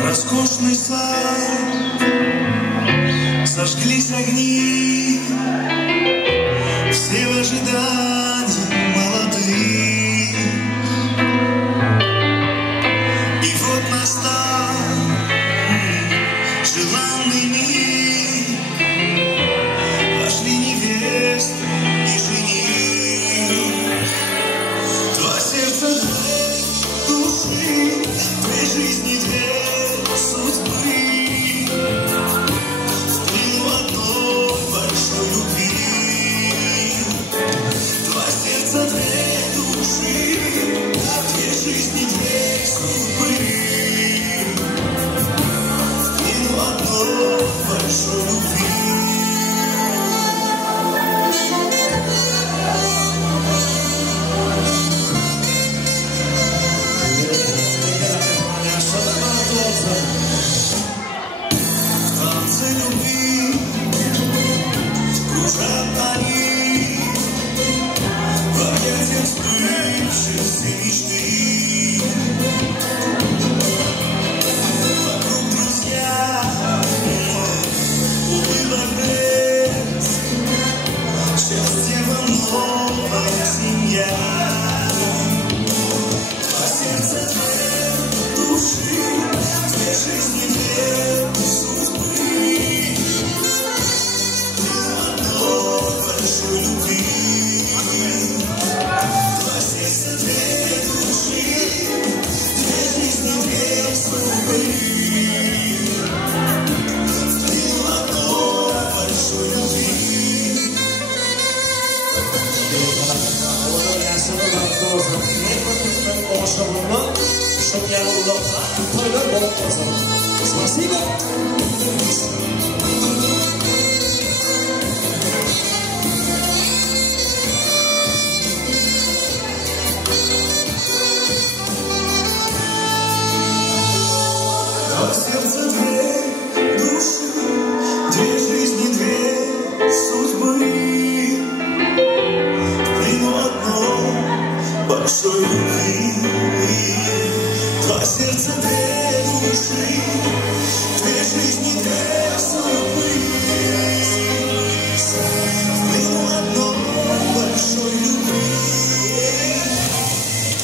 Роскошный сад, зажглись огни, все в ожидании молодых. И вот настал желанный миг. Вошли невеста и жених. Два сердца, две души, две жизни, две судьбы. В плену одной большой любви. Два сердца, две души, две жизни, две судьбы. В плену одной большой любви. В танце любви кружат они в объятиях сбывшейся мечты. Вокруг друзья, улыбок блеск, счастье во новая семья. Два сердца, две души, две жизни, две судьбы. Одной большой любви. Два сердца, две души, две жизни, две судьбы. В плену одной большой любви. Спасибо. Два сердца, две души, две жизни, две судьбы. В плену одной большой любви. Два сердца, две души, две жизни, две судьбы. В плену одной большой любви.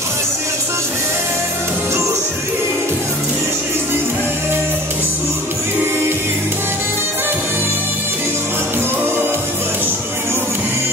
Два сердца, две души, две жизни, две судьбы. В плену одной большой любви.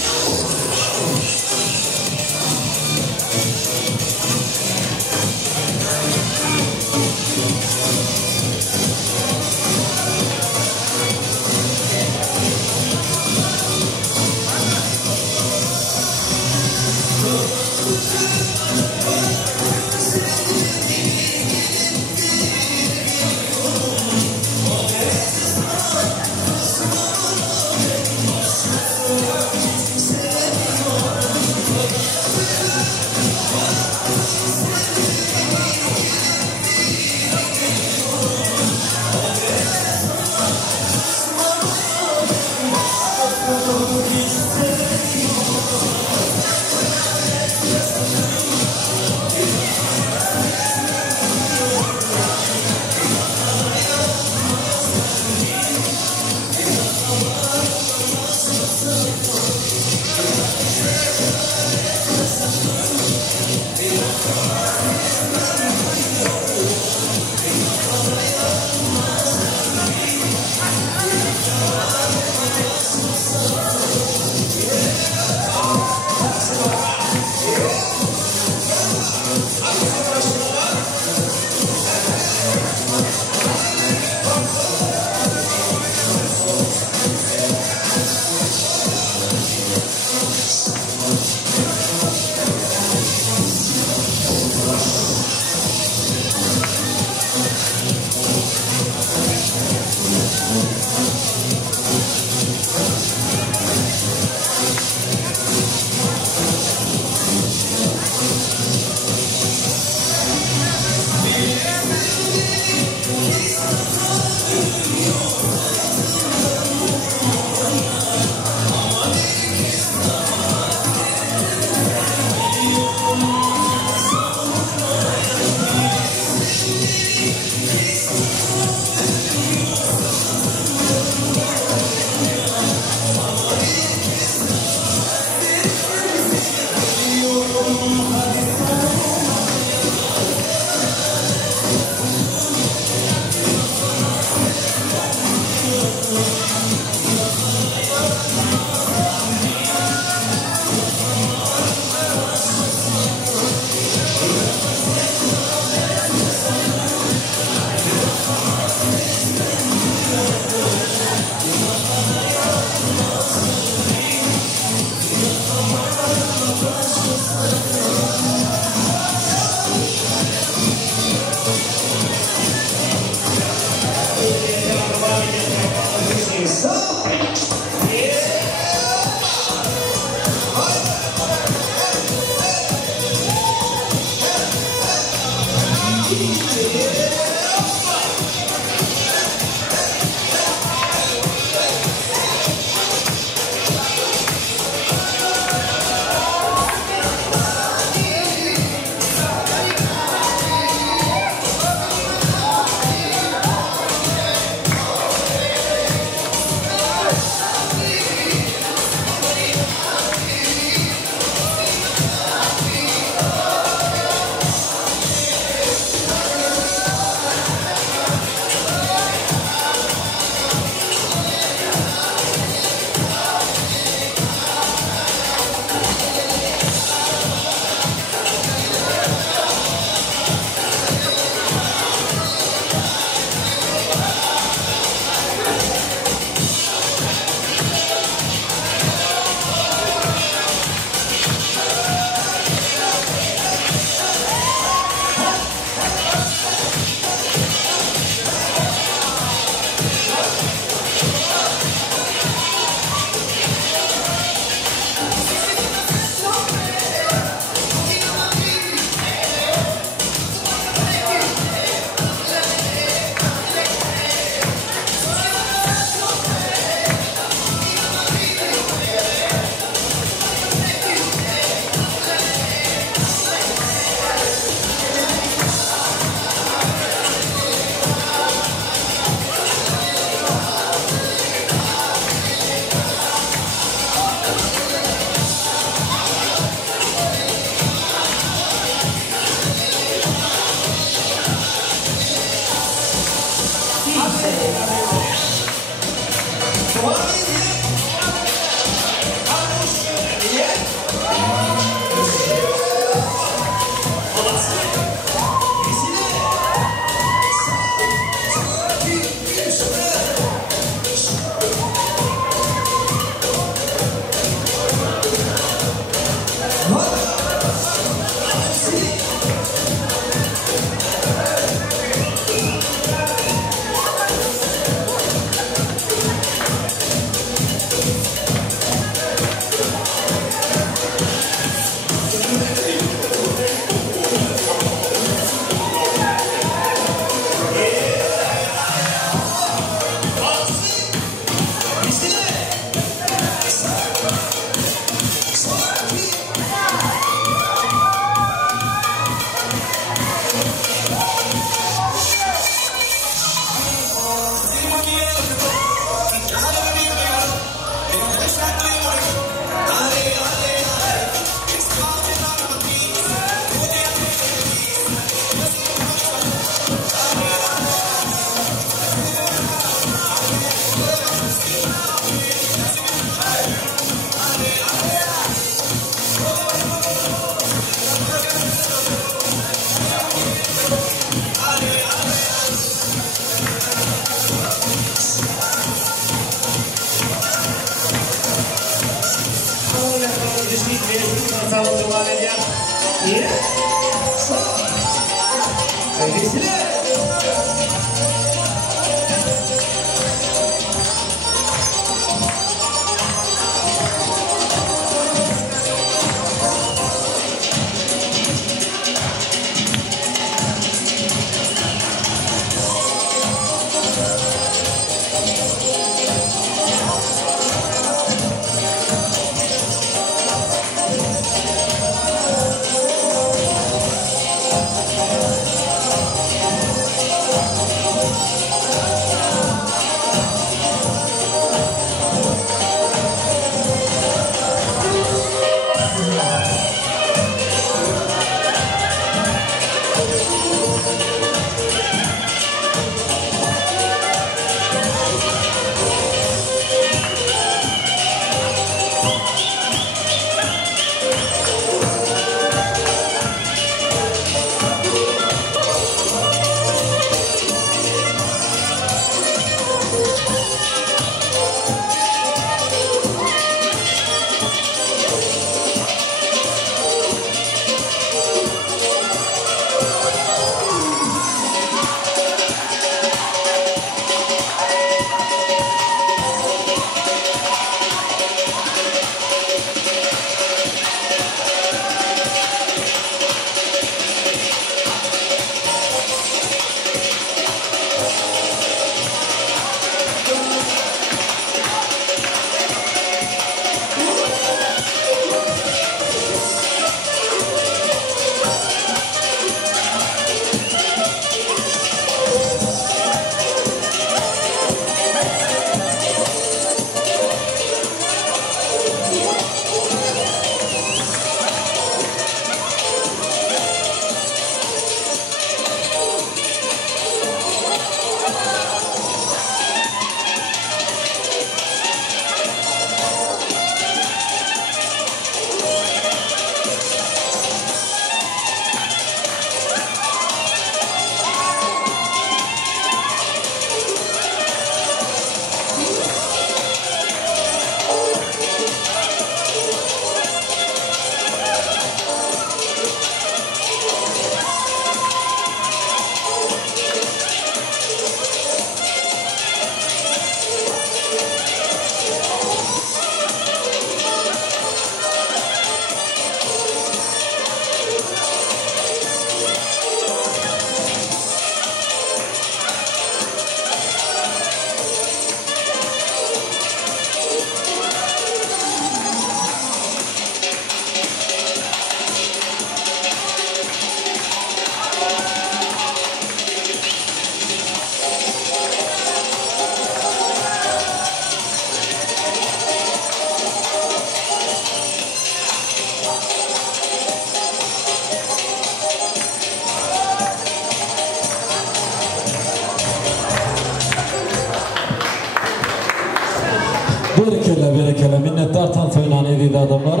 Berekele minnettar tanıtıyla edildi adamlar.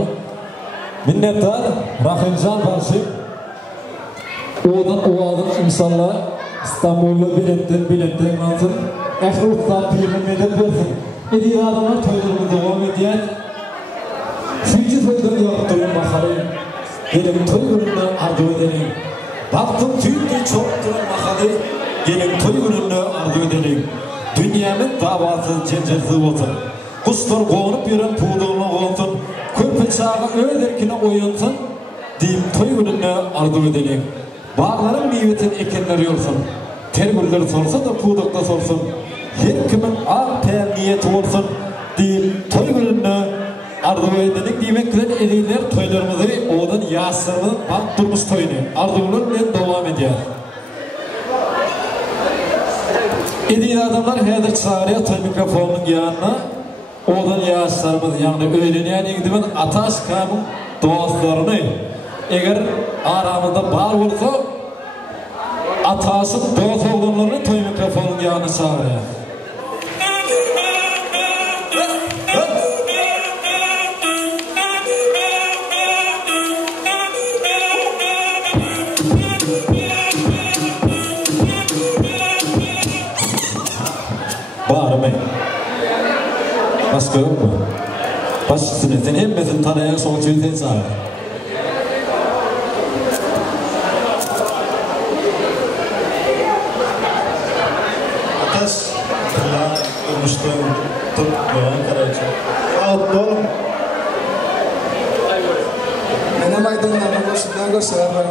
Minnettar Rahimcan Barşık. Oğadın insanlar İstanbul'u biletten altın. Ehrutlar pirin medel versin. Edildi adamlar toylarını devam ediyen. Çünkü toylarını yaptırın bakarım. gelin toy gününü arzu edelim. Baktım tüyünde çok duran makalı, gelin toy gününü arzu edelim. Dünyamın davası cencersiz olsun. Kuşlar koğunup yürün puğduğuna olsun. Körpe çağı öderkine oyunsın. Deyim toy gününü arzu edelim. Bağların meyvetin ekenleri olsun. Tergüller sorsa da puğdukta sorsun. Her kimin ağ ter niyeti olsun. Deyim toy gününü arzu edelim. Demekler ediler toylarımızı oğudan yaşlarımızın bak durmuş toyunu. Arzularla devam ediyor. Ediyle adamlar hedir çağırıyor toy mikrofonun yanına. Oğudan yaşlarımız yani öğleniyen gidimin ataş kamın dostlarını eğer aramızda var olsa ataşın dost oğlanlarını toy mikrofonun yanına çağırıyor. Bağırmayın. Başka yok mu? Başkasını sen hepimizin tanıyan son çözden çağır. Atas telah memutuskan untuk doa Karachi. Outdoor. Mana maidan nama sedang serang.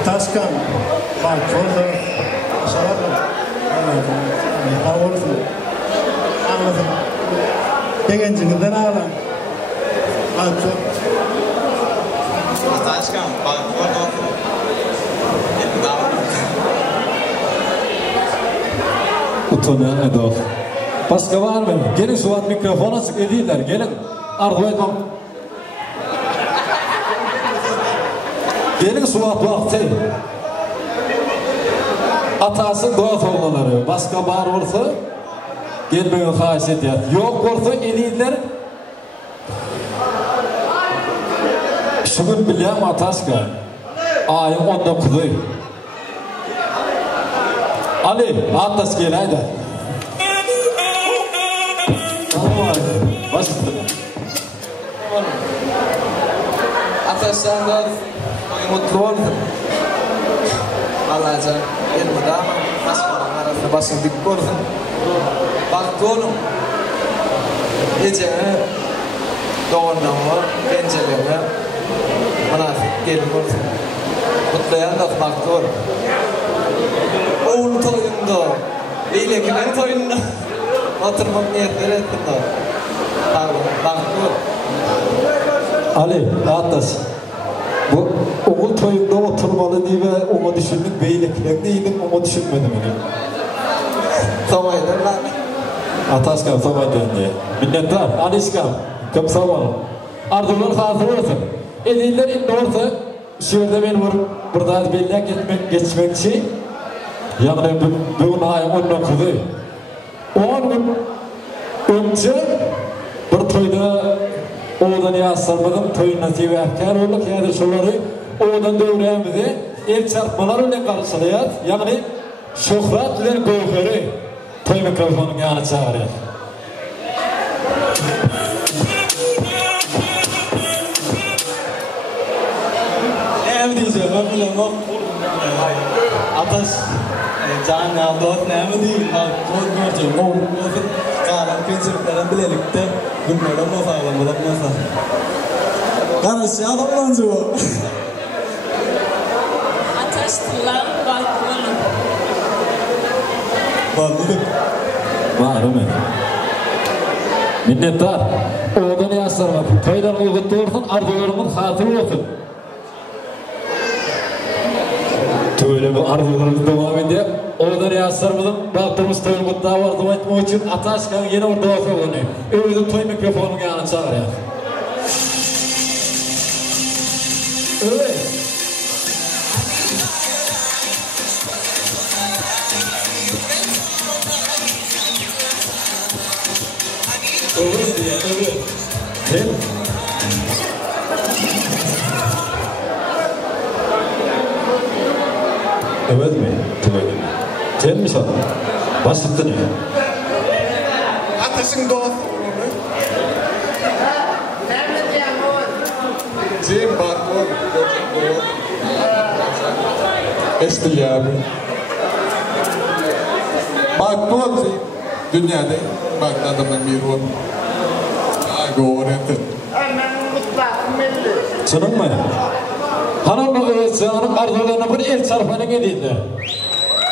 Atas kan, Pak Foto, serang. Powerful. Anladım. Peki cingden alan. Outdoor. Atas kan, Pak Foto. Utanıyan Edof. Başka var mı? Gelin şu an mikrofon açık ediyorlar. Gelin. Arzu etmem. Gelin şu an vakti. Atası doğa oğlanları. Başka var olsa gelmeyin xahiş ediyor. Yok olsa ediyorlar. Şunu bileyim Ataşka. Ayın 19'u. Ali, Ataş gel haydi. Başladı. Ataş'tan da mutlu oldum. Allah'a elmada başkanın arasında başını dik koydum. Baktı oğlum. Gecene doğumdan var, pencereme münafık gelin koydum. Mutlayan da baktı oğlum. Oğul toyunda, eylekilen toyunda oturmak niyetleri ettim da. Baktı oğlum. Ali, Ataş. Bu oğul toyunda oturmalı diye onu düşündük. Beylikler neydim onu düşünmedim. Samaydır lan. Ataşkan samaydır diye. Minnettar. Alişkan. Köp sağ olun. Arzular hazır olsun. Ediller indi olsa şurada ben burada belli geçmekçi. Yani bugün ayın 19'u. 10 gün önce bir toyda oğlan yaşlarımızın toyun nasibi efkar olduk. Yani şunları oğlan dövremizi el çarpmalarıyla karşılıyor. Yani şöhret ile gövheri toy mikrofonun yanına çağırıyor. Ne diyeceğim ben bile yok. Ataş can aldı ne mi diyeyim bak çok göreceğim o kalan prensiplerin birlikte günlerden masa karışı adamlar bu Ataştılar bak oğlum. Vallahi var mı? Minnettar. Oğlan yaşlarıma toydan uygutlu olsun, arzularımın hatırı olsun. Böyle bir arzularımız devam ediyor. Oğlan yaşlarımızın baktığımız toyun mutlu arzu etmek için Ataşkan yine orada oturuyor. Öyle toy mikrofonun yanına çağırıyor. Evet. Evet diye, evet. Değil mi? Evet mi? Tabii. Değil mi sana? Basitti ne? Ataşın dost. Cem Bakmur. Estil abi. Bakmur dünyada baklı adamın bir var. Goretin. Şunun mu? Hanım öğretmenim arzularına bir el çarpanı geliydi.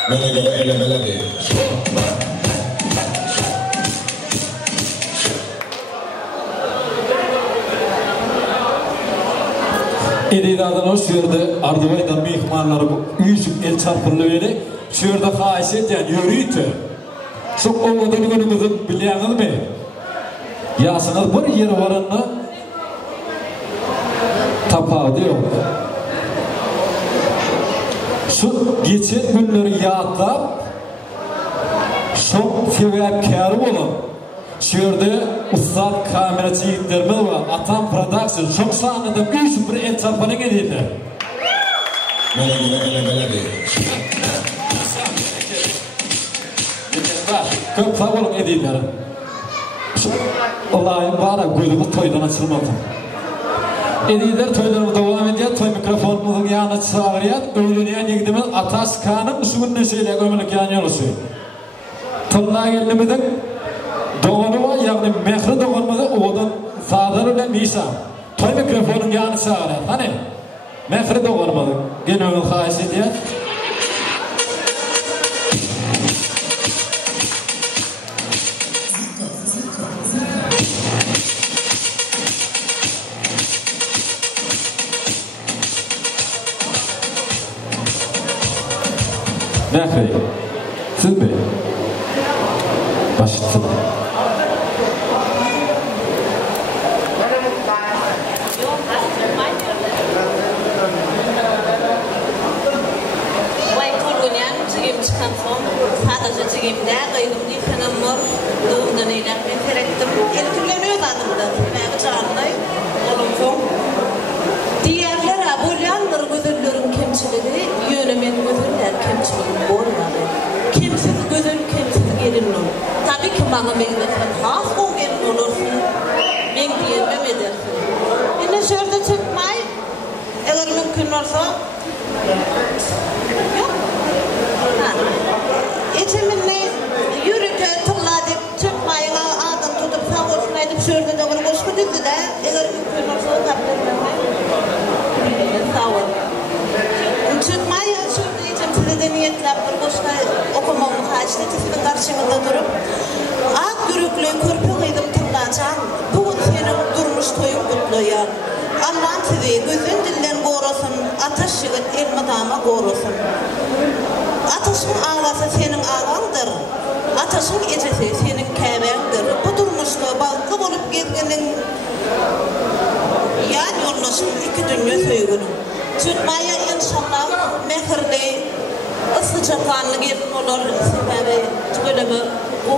Böyle. Edidadan o şurada Ardıbay'dan mihmanları üyüsüp el çarpırlı böyle şurada faiz eden yürüyütü. Şu oğladan günümüzün bileğiniz mi? Yasınız bir yer varanına tapağı diyor. Şu geçen günleri yağıtlap şu sebepkarı olun. Şurada ustad kameracı yiğitlerimiz var. Atam Production. Çok sahnedim. 3-0 el çarpanı geliydi. Böyle. Köp sağ olun ediydiler. Allah'ım bana gözümüz toydan açılmadı. Ediydiler toylarımı devam ediyor. Toy mikrofonumuzun yanına çağırıyor. Öğleniyen yegdimiz Atas Kağan'ın usulün neşeyle gömülük yan yolu suyu. Tonluğa geldiğimizin doğunu var, yani mehri doğulmadı, oğudun sağları ile Nisan. Toy mikrofonun yanı çağırıyor. Hani? Mehri doğulmadı. Gene onun xahisi diye. Mehri. Siz mi? Başlattım. Sadece çekimde kaydım kanım var. Doğumdan eğlenmek gerektim. Elkirleniyor adımda. Ben canlı. Olumsuz. Diğerler aboyanlar gözüllerin kimçiliği, yönemen gözüller kimçiliği olmadı. Kimsiz gözül, kimsiz gelin olur. Tabii ki bana meyveten has o gelin olursun. Ben diyemem edersin. Yine şöyle çıkmay. Eğer mümkün olsa. Yok. İçiminle yürütü tıkladık, çıkmayın ağzını tutup sağ olsun edip şöyle de bunu boşku dedi de eğer mümkün olsa o kapatmamı sağ olun. Çıkmayın şöyle içim size de niyetlep bir boşka okumamı kaçtı sizin karşınızda durup ak yürüklü körpü kıydım tıklayacağım. Bugün senin durmuş toyun kutluyan. Allah'ın sizi gözün dillen korusun, ateş yığıt elmadama korusun. Ateşin ağası senin ağandır. Ateşin ecesi senin kəbəndir. Bu durmuşda balqı olup gezginin yan yollaşın iki dünya söygünün. Tutmaya inşallah mehirli, ısıca kanlı gelin olur. Sebebi tüylümü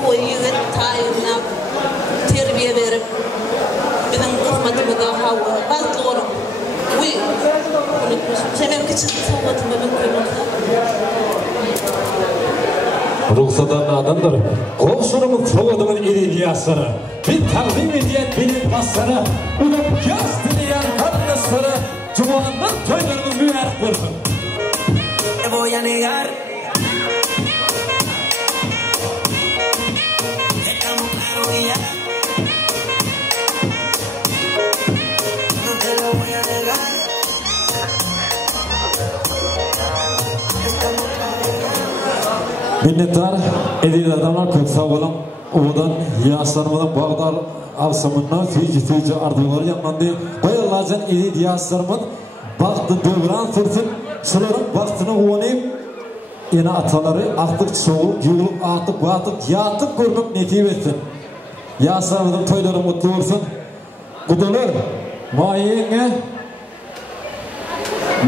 o yığıt tayinlap terbiye verip bizim kısmetimize hava balqı olup unutmuşum. Senin küçük sohbetime mümkün olsa. Ruhsadan adamdır. Komşunumun çoğudumun ilili yasları. Bir takdim ediyen benim basları. Unup yaz dileyen kardeşleri. Cumanın toylarını mübarek kırsın. Te voy a negar. Dejamos claro y ya. No te lo voy a negar. Minnettar edil adamlar köp sağ olun. Oğudan yaslarımızın bağdar avsamından tüyücü ardıları yapmandı. Koyarlarcan edil yaslarımın baktı dövran fırsın. Şunların baktını oynayıp yine ataları artık soğuk, yulup, artık batıp, yatıp görmek netip etsin. Yaslarımızın toyları mutlu olsun. Kudalar, mayiyene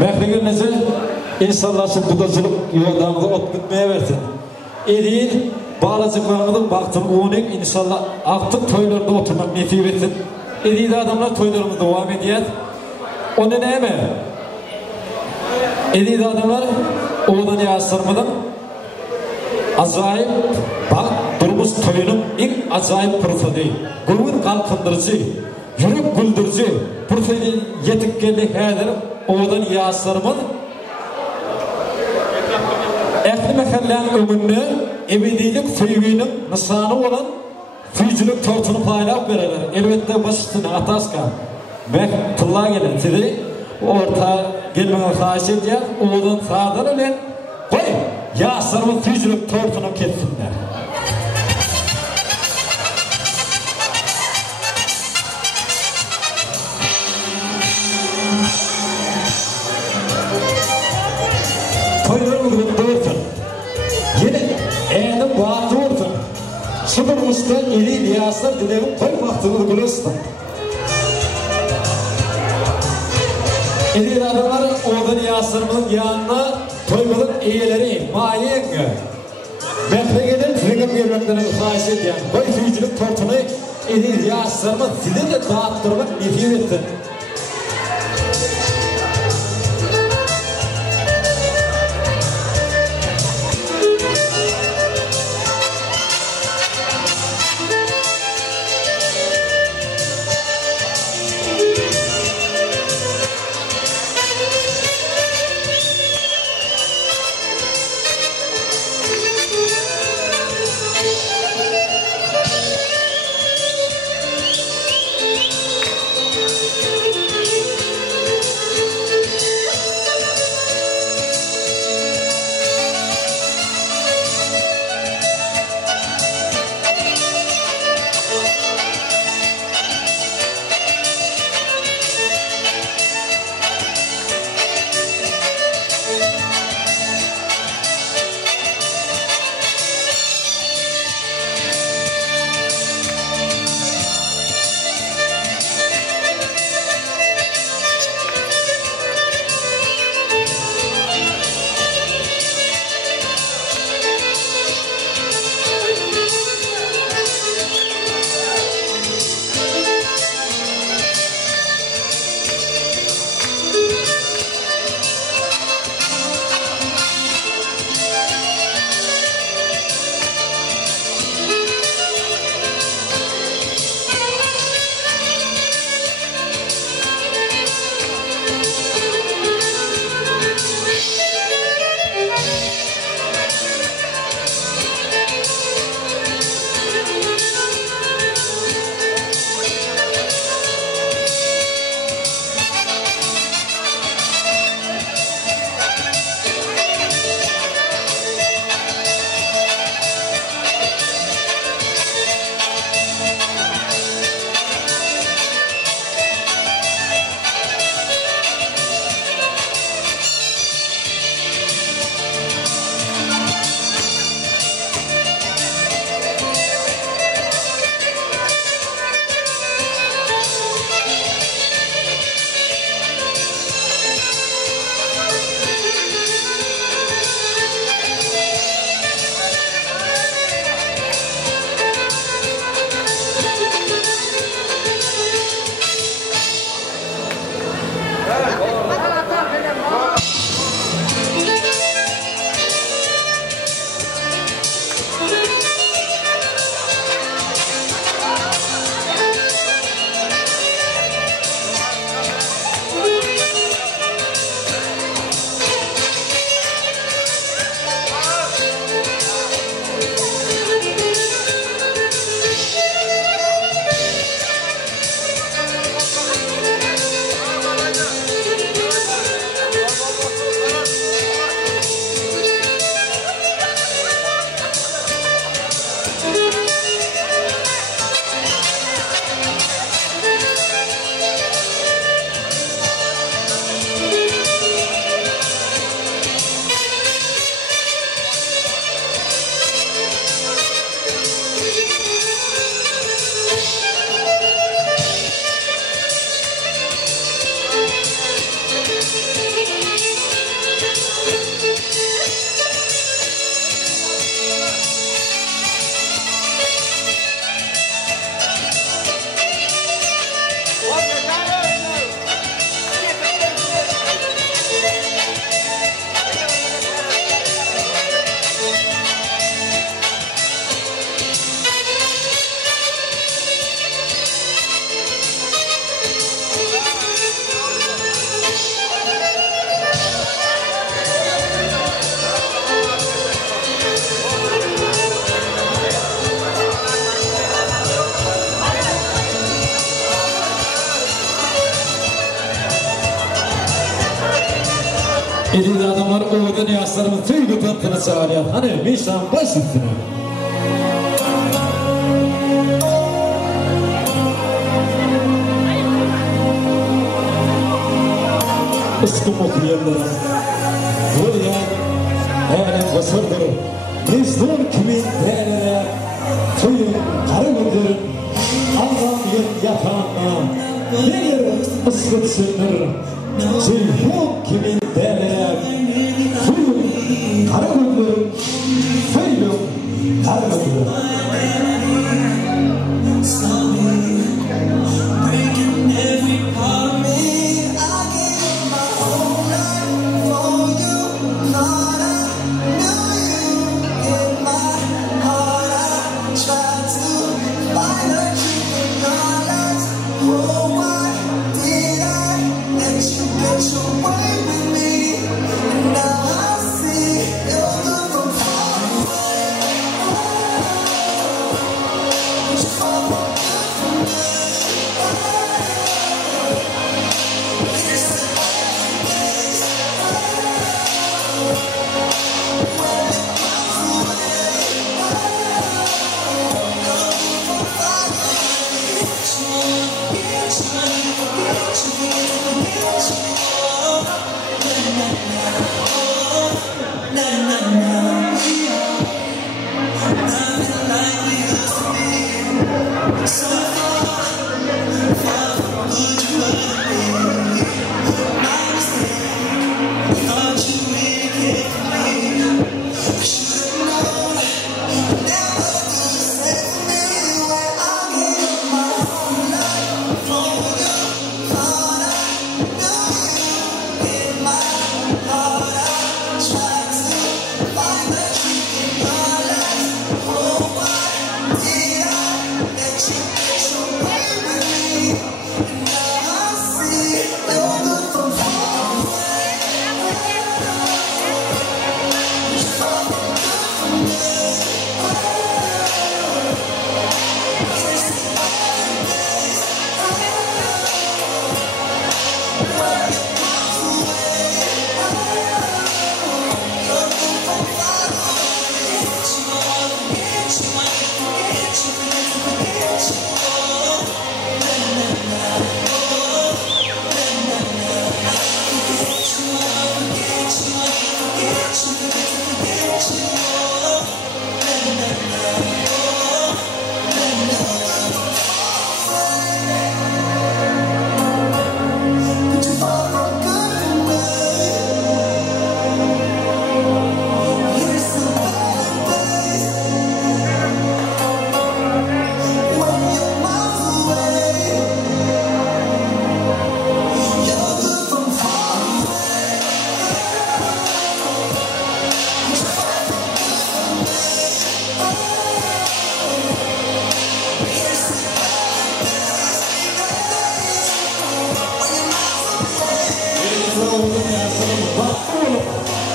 mehriginizi İnşallah şu kudacılık yollarınızı ot bitmeye versin. Edil, bağlacıklarımızın baktığını oynayıp inşallah artık toylarda oturmak netip etsin. Edil adamlar toylarımız devam ediyor. O ne mi? Edil adamlar oğlan yasırmadan acayip bak durmuş toyunun en acayip fırsatı. Gurur kalkındırıcı. yürek güldürücü bursaydı yetip geldi hedir oğudan yasırmın ehli mehallerin ömrünü ebedilik sevginin nişanı olan füyücülük tortunu paylaşıp verirler. Elbette başüstüne ataska Mektullah'a gelen sizi orta gelmeye karşı ediyor. Oğlun sağdan ölen koy yasırmın füyücülük tortunu kessinler. Toylarımızın doğursun. Yine eğenim bağırtı olsun. Sıfırımızda iri liyaslar dileğim koy vaktini bulursun. Iri adamlar oğlan liyaslarımızın yanına toymalın eğileri, maiyenge. Beklegenin fırgın görmeklerini karşı ediyen koy füyücülük tortunu iri liyaslarımız size de dağıttırmak nefim etsin. Elin adamlar oğudan yaslarımın tüygü tatlını çağırıyor. Hani Mişan baş üstüne. Iskım okuyanlara. Buraya eğlen basırdır. Mezdur kimin değerine. Tüyün karı gündür. Allah'ım yatağına. Gelir ıskıp sınır. Ceyhun kimin değerine. Tüyün karı gündür. Tüyün karı gündür.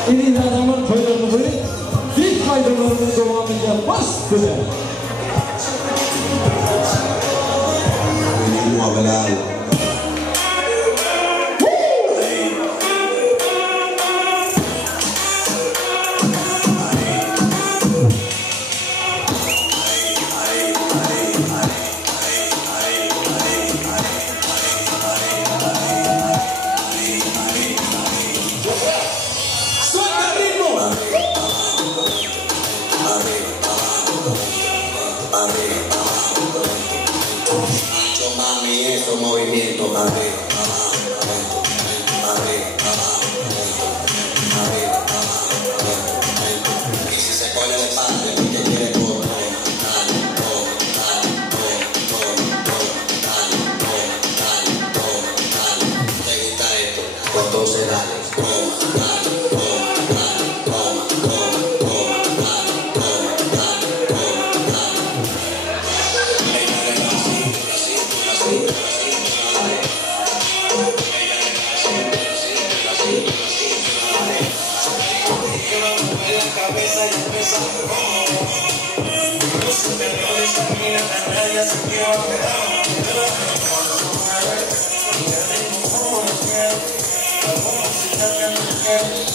Elin adamın toylarını ilk faydalarının devamında bastı. Yeah.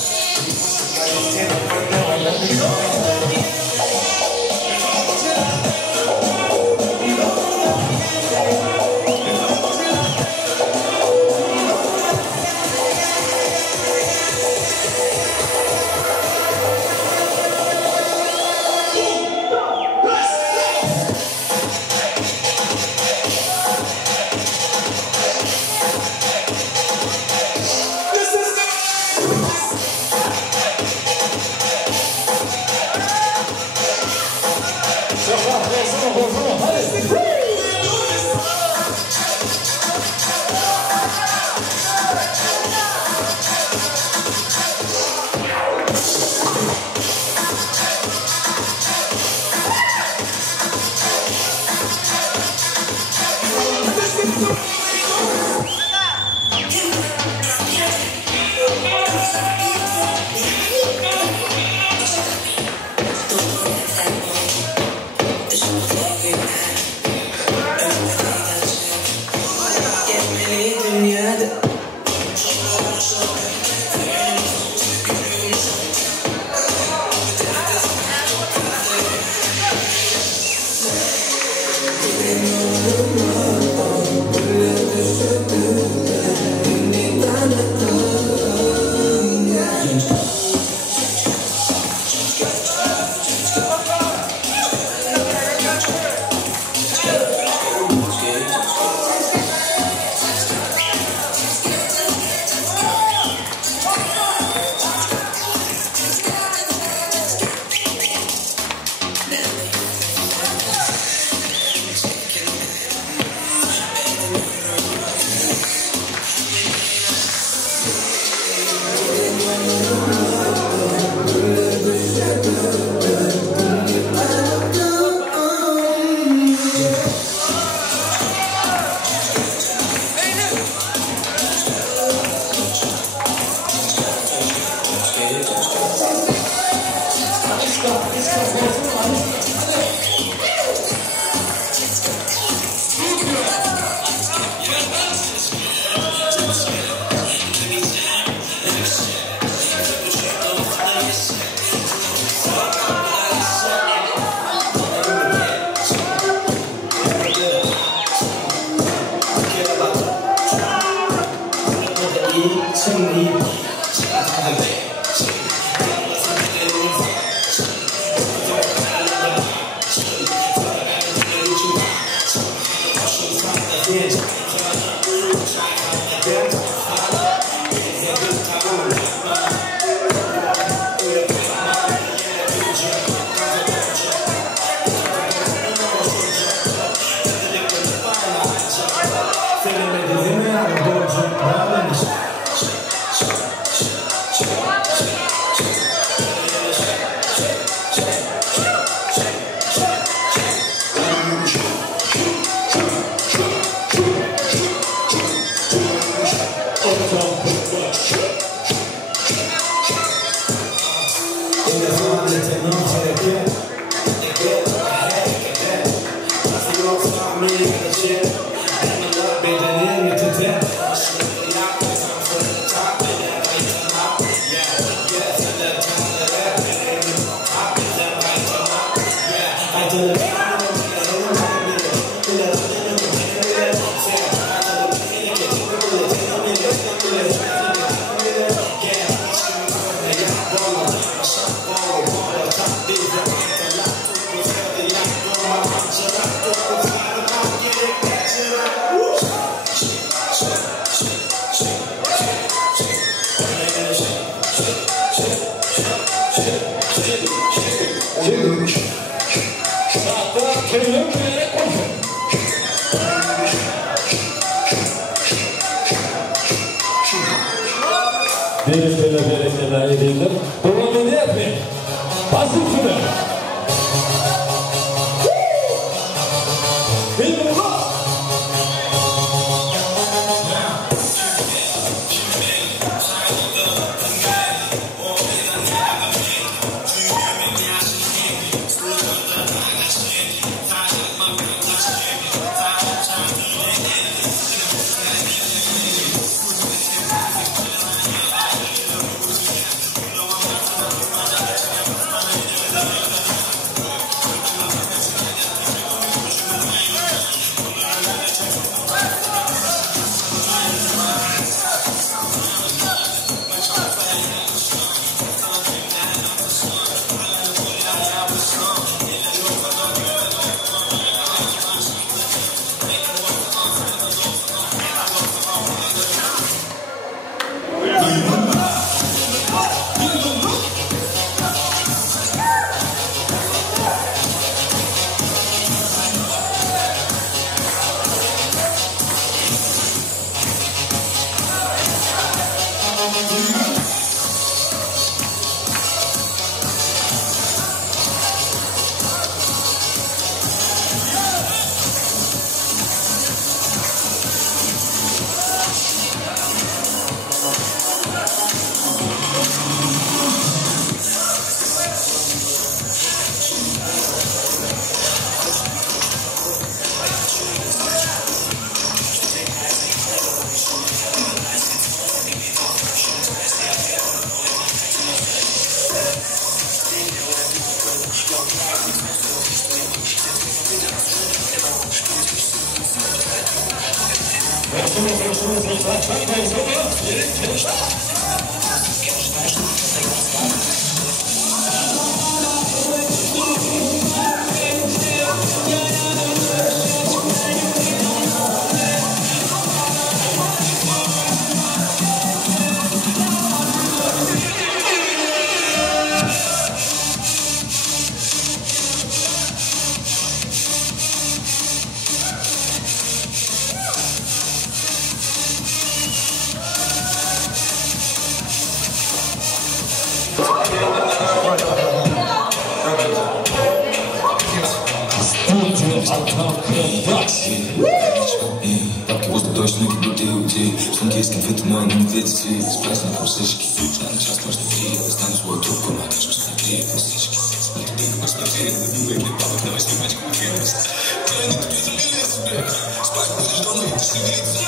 Money. Бабки воздушные, как будто иудеи. Сумки из конфеты, но они не видите. С праздником сышки. Жанна час наш внутри. Я достану свой труп, помогаю, что смотри. Посычки. Смотри, ты посмотри. Выпили бабок на 8 пачку конфет. Я не такие залили себе. Спать будешь дома, и ты шевелиться.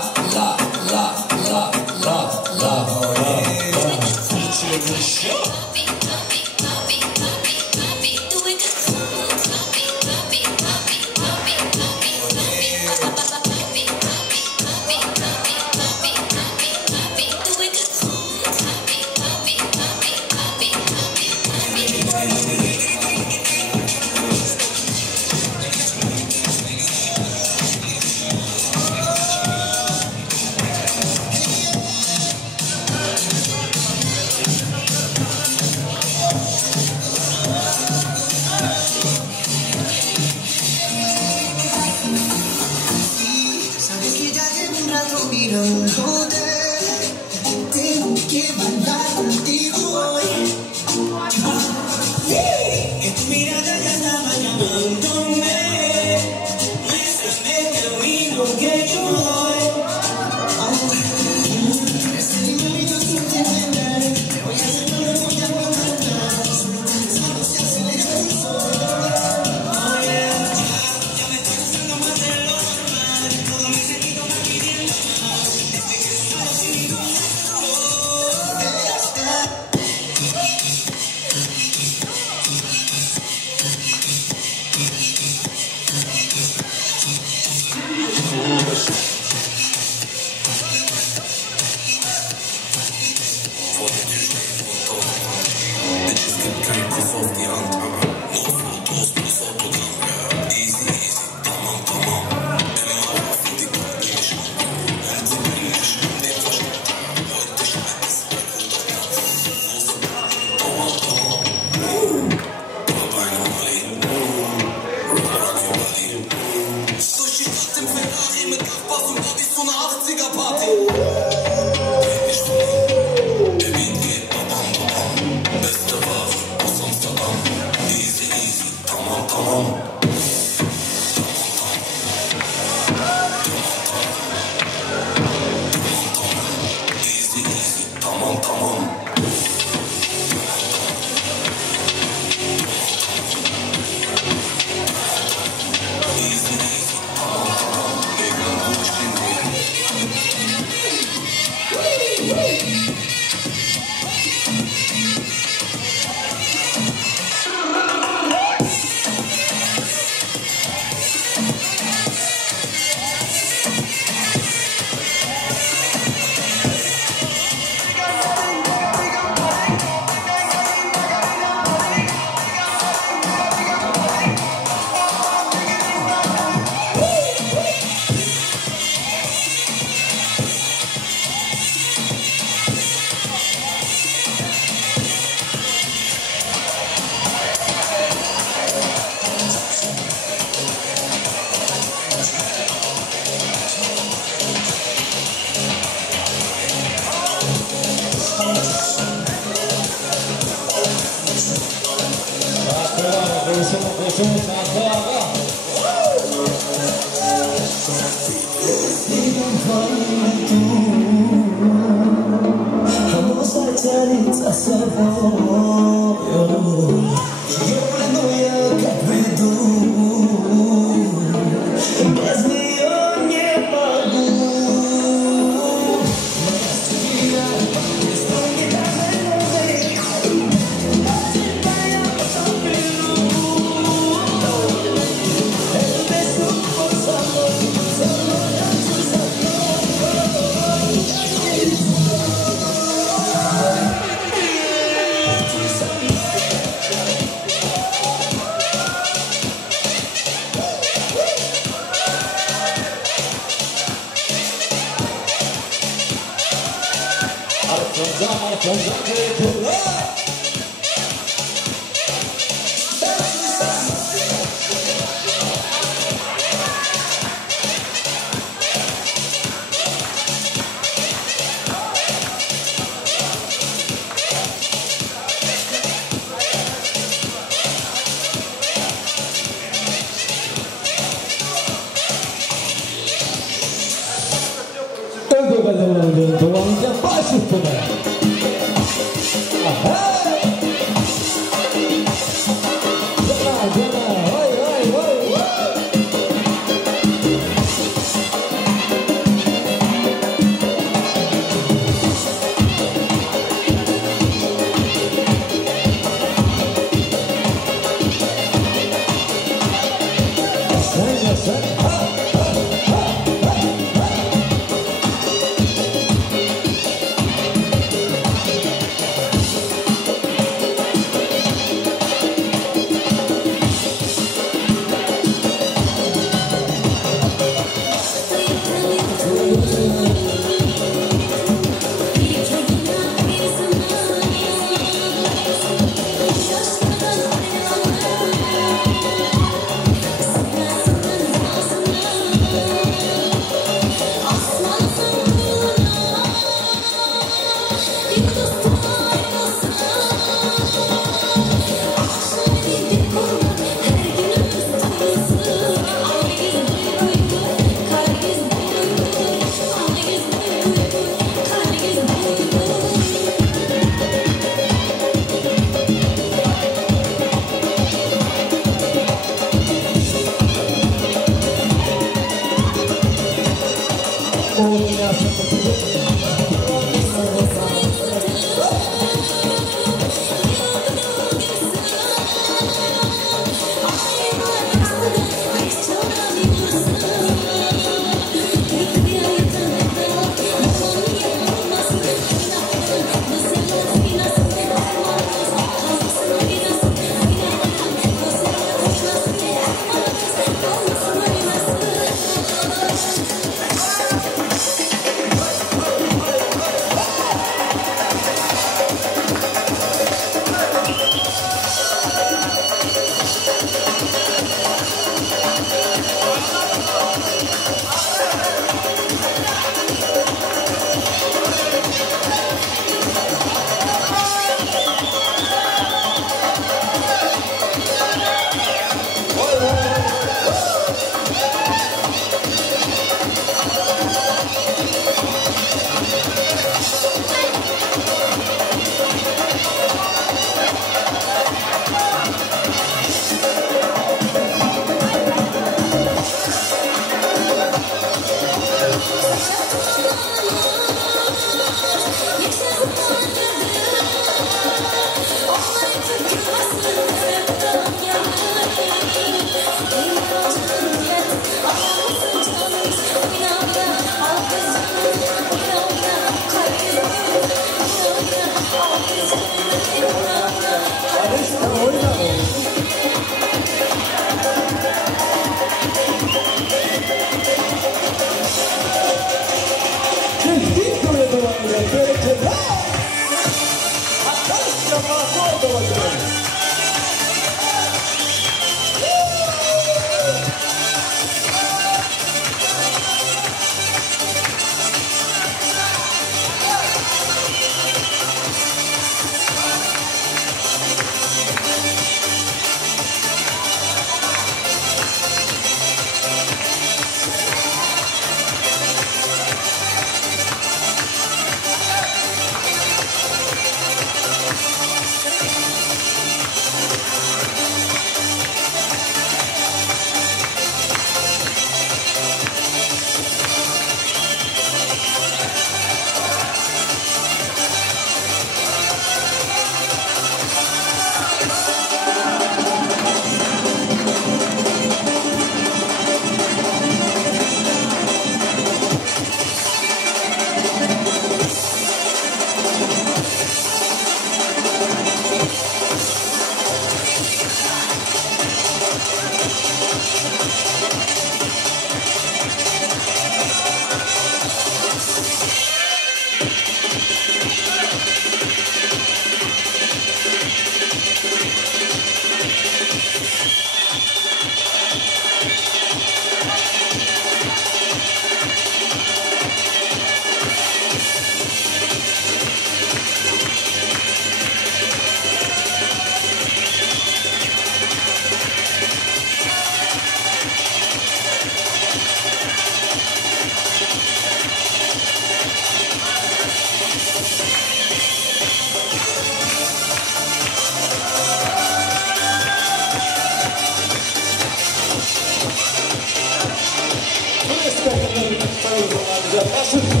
Yaşın.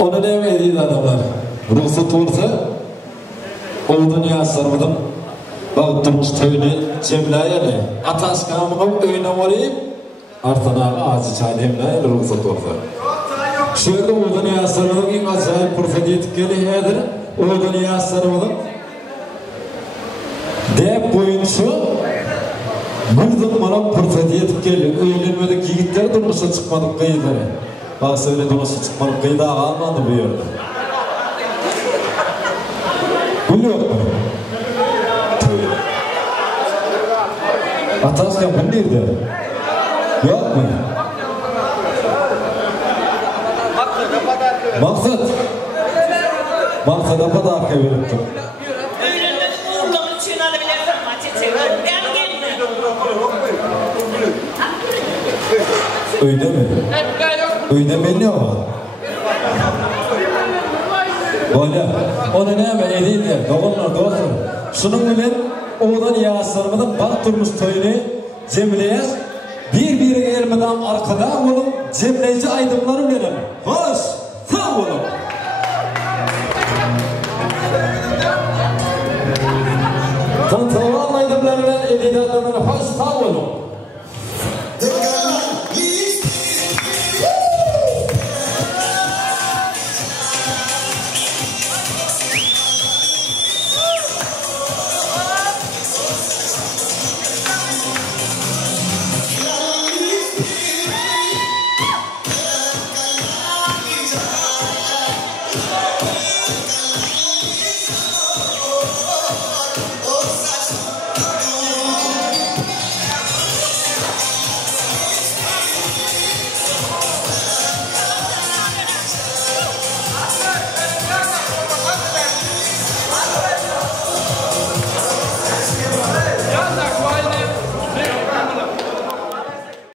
Onu ne edeydi adamlar? Ruhsat olsa o dünya sarmadım. Bağıttırmış töyünü cemlayeli. Atas kamını öyüne olayıp artana ağzı çaydemlayeli ruhsat olsa. Şöyle o dünya sarmadım en acayip fırsat yetip geliyordur. O dünya sarmadım. Deyip boyuncu buradan bana fırsat yetip geliyor. Öğlenmedik yigitler durmuşa çıkmadık kıyıları. Bak söyle durmuşa çıkmadık kıyıda kalmadı bu yerde. Biliyor musun? Atasken bu nerede? Yok mu? Maksat. Maksat apa da arkaya verip dur. Öyle mi? Öyle mi ne var? Böyle, onu ne yapayım edeydi, doğunlar dostlar. Şunun bilen oğlan yağsırmadan bak durmuş toyunu cemleyez. Bir elmeden arkada olup cemleyici aydımları bilelim. Hoş, sağ olun. Tanıtılan aydımlarından edeydi adamları hoş, sağ olun.